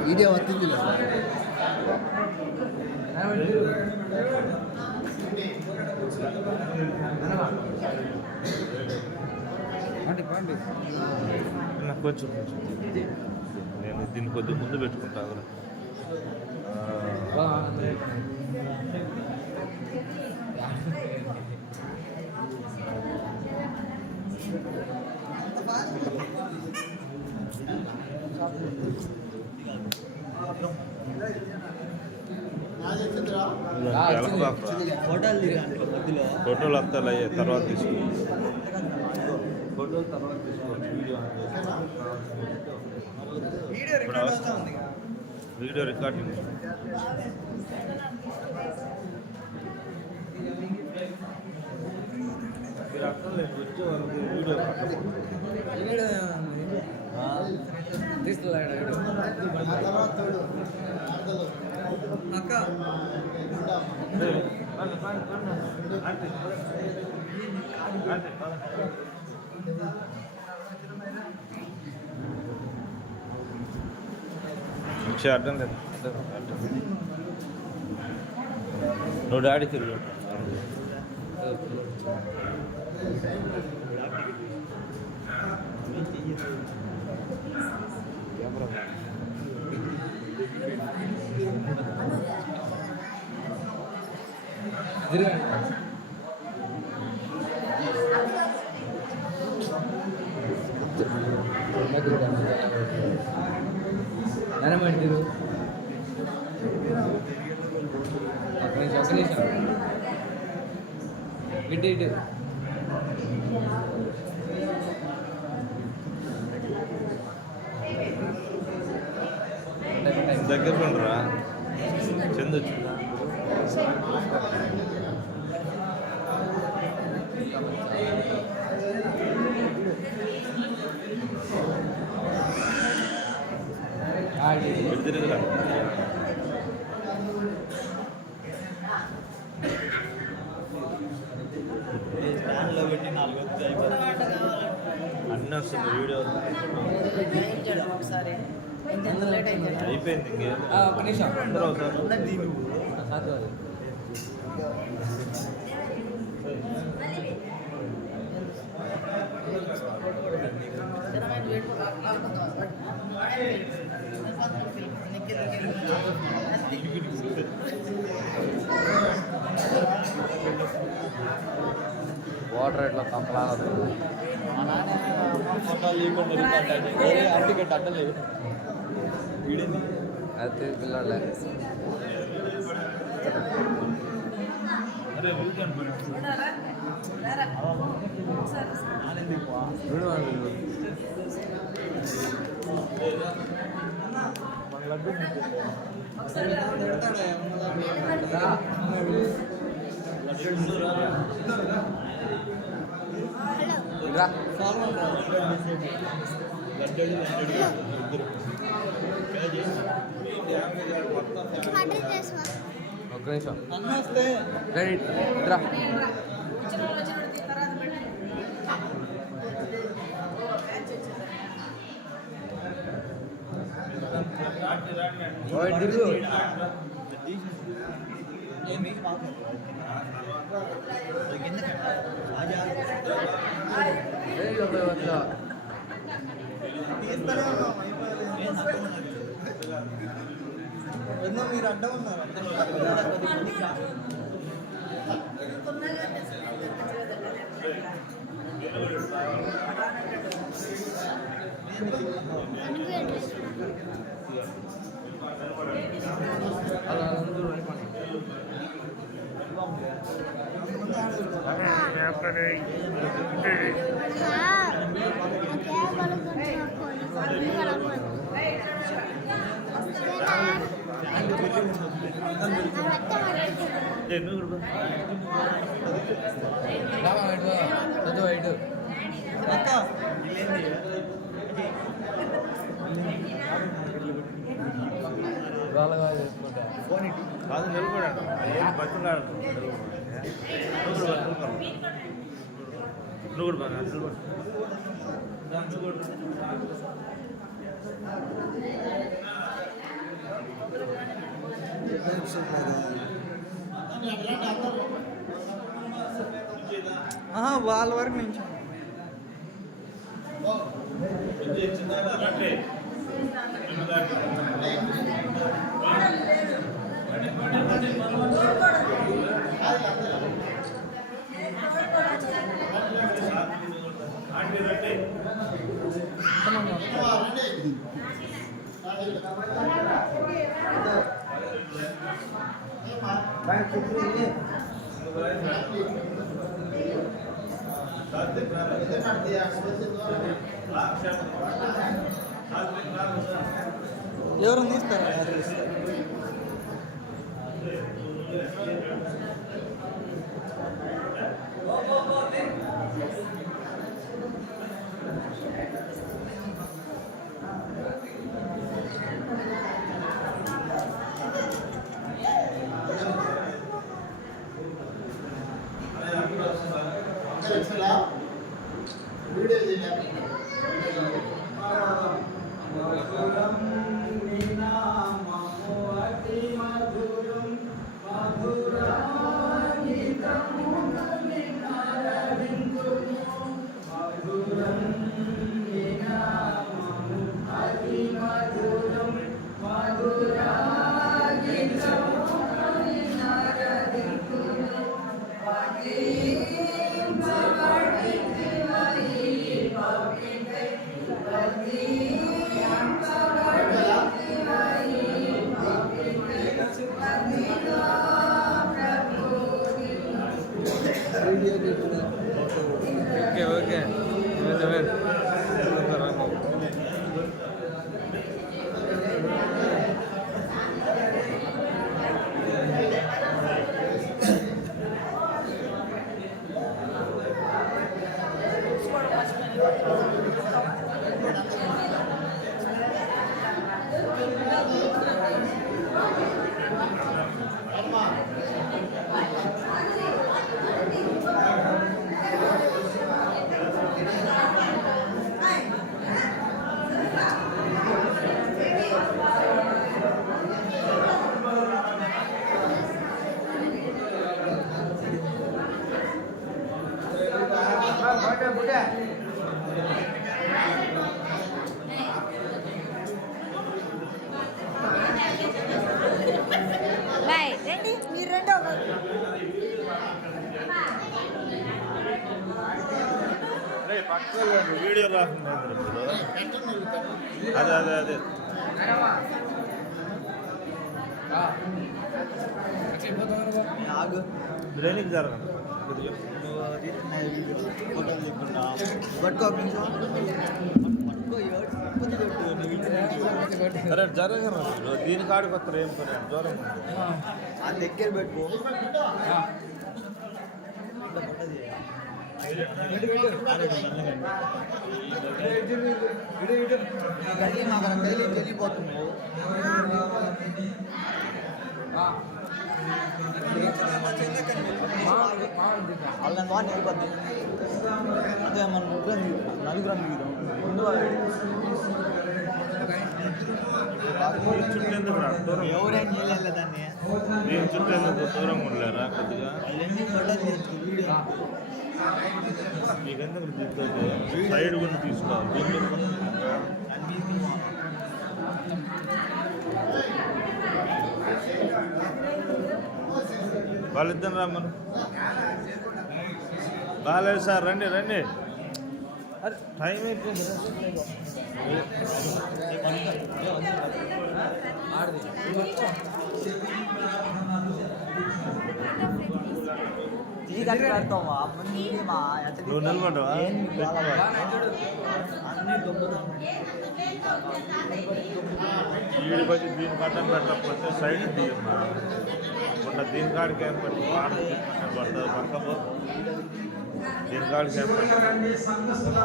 వీడియో వస్తుంది పండి నాకు కొంచెం నేను దీన్ని కొద్దిగా ముందు పెట్టుకుంటా కూడా. ఫోటోలు వస్తాయి అయ్యే తర్వాత తీసుకుంటాం. ఫోటోలు తర్వాత తీసుకోవచ్చు. వీడియో రికార్డింగ్ మీరు అర్థం లేదు వచ్చే వాళ్ళకి వీడియో తీసుకెళ్ళాడు అక్క వచ్చే అర్థం లేదు. నువ్వు డాడీ తిరుగు. నెనమంటారు ఒక నిమిషం ఇటు ఇటు దగ్గర ఉండరా చెందొచ్చు. తిరుగురా అన్నీ వస్తుంది వీడియో అయిపోయింది. ఇంకేం ఒక నిమిషం అందరూ అవుతారు. Gracias. వాటర్ ఎట్లా తప్పలాగా అయితే పిల్లలే ఒక్క నిమిషం రెడీ రా ఎన్నో మీరు అడ్డం ఉన్నారు వైట్ వాళ్ళగా చేసుకుంటా కాదు నిలబడండి బతులాడు నువ్వు కూడా బాగా నిలబడు వాళ్ళ వరకు నుంచి ఎవరు తీస్తారా ఓకే ఓకే బాయ్ రండి మీరు రండి వీడియో రాకుండా అదే అదే అదే బ్రెయిన్కి జరగండి అరే జరగరు దీని కాడికి వస్తారు ఏం పని జ్వరం దగ్గర పెట్టుకో వెళ్ళిపోతున్నావు వాళ్ళని బాగా నిలబద్ది అదే మన నలుగురు ముందు చుట్టేందుకు రా దూరం ఎవరైనా చేయలేదాన్ని దీని చుట్టేందుకు దూరం ఉండలేరా కొద్దిగా మీకెందుకు తీసుకోవచ్చు సైడ్ కూడా తీసుకోవాలి దీంట్లో వాళ్ళిద్దరు రమ్మను బాగాలేదు సార్ రండి రండి అరే టైం అయిపోయింది నువ్వు నిలబడ్డావా ఈడి బట్టి దీని పట్టం పెట్టకపోతే సైడ్ తీయమ్మా మొన్న దీని కాడికి ఏం పెట్టి పాట పడుతుంది పక్కపో దీని కాడికి ఏం పెట్టి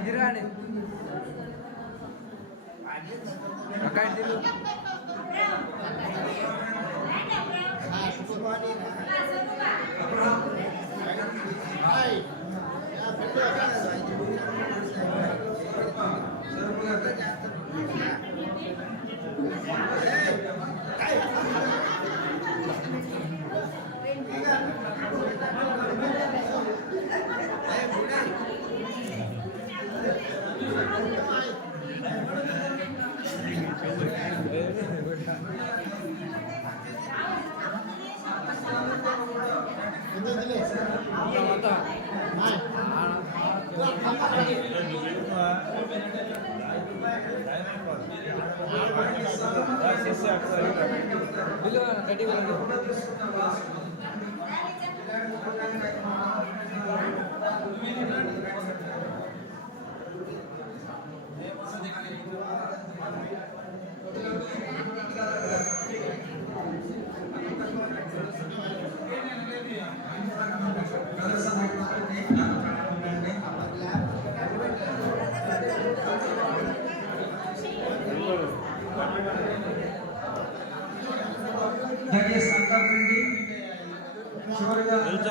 తిరగండి అక్కడ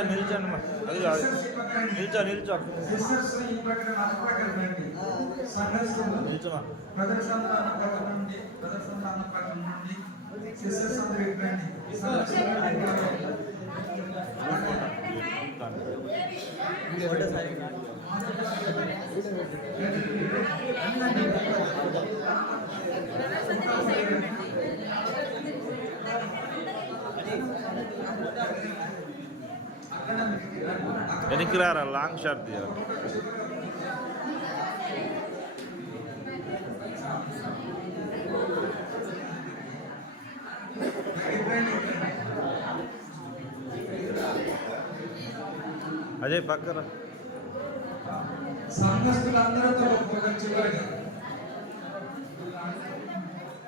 నిల్చోండి అది కాదు నిల్చో నిల్చోమా వెనక్కి రారా లాంగ్ షాట్ తీయాలి అజయ్ పక్కన సంఘస్థులందరితో చివరిగా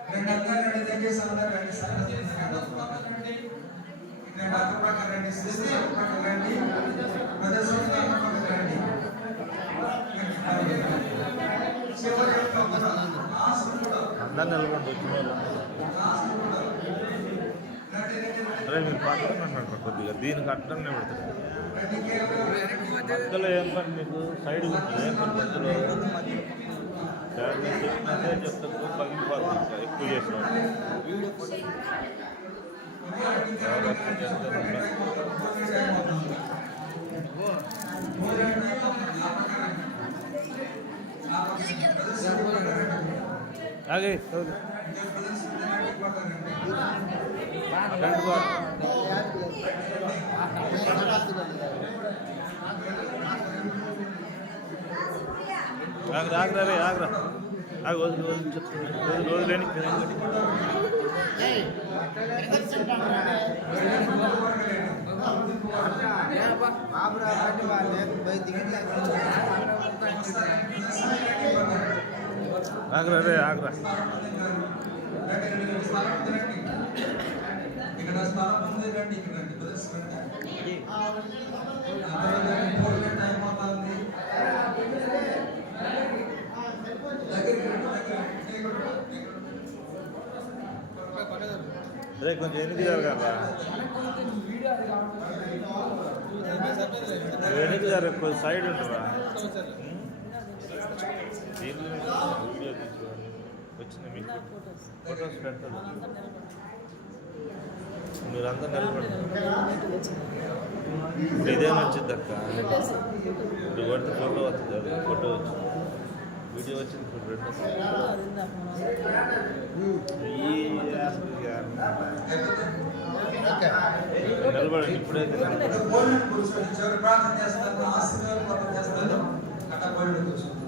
రెండు దయచేసి అందరూ రండి సంఘస్థులండి రెండు అక్కపక్క రండి సిస్టర్ అక్కపక్క రండి ప్రదర్శన అక్కపక్క రండి చివరి అందరు నిలబడి అరే మీరు పక్కన అంటారు కొద్దిగా దీనికి అట్లనే పెడతారు మధ్యలో ఏం పని మీకు సైడ్ ఏం పని మధ్యలో చెప్పినట్టే చెప్తారు పగిలిపోతుంది ఇంకా ఎక్కువ చేసిన ఆగే అటెండ్ బార్ ఆగ్రా రే ఆగ్రా ఆగు వదిలి చెప్తాను వదిలేని ఆగ్రా రే ఆగ్రా ఇక్కడ స్థలం ఉంది రండి ఇక్కడ రండి టైం అవుతుంది రే కొంచెం ఎన్నికి జరగాల వెనక్కి జరగ కొంచెం సైడ్ ఉంటుందా దీంట్లో వీడియో తీసుకోవాలి వచ్చింది మీకు ఫొటోస్ పెట్టాలి మీరందరూ నిలబడండి ఇప్పుడు ఇదేమైనా వచ్చింది అక్క ఇప్పుడు కొడితే ఫోటో వస్తుంది అది ఫోటో వచ్చింది వీడియో వచ్చింది ఇప్పుడు రెండు నిలబడండి ఇప్పుడైతే ప్రార్థన చేస్తారు ఆశీర్వాదం చేస్తారు అక్కడ కూర్చో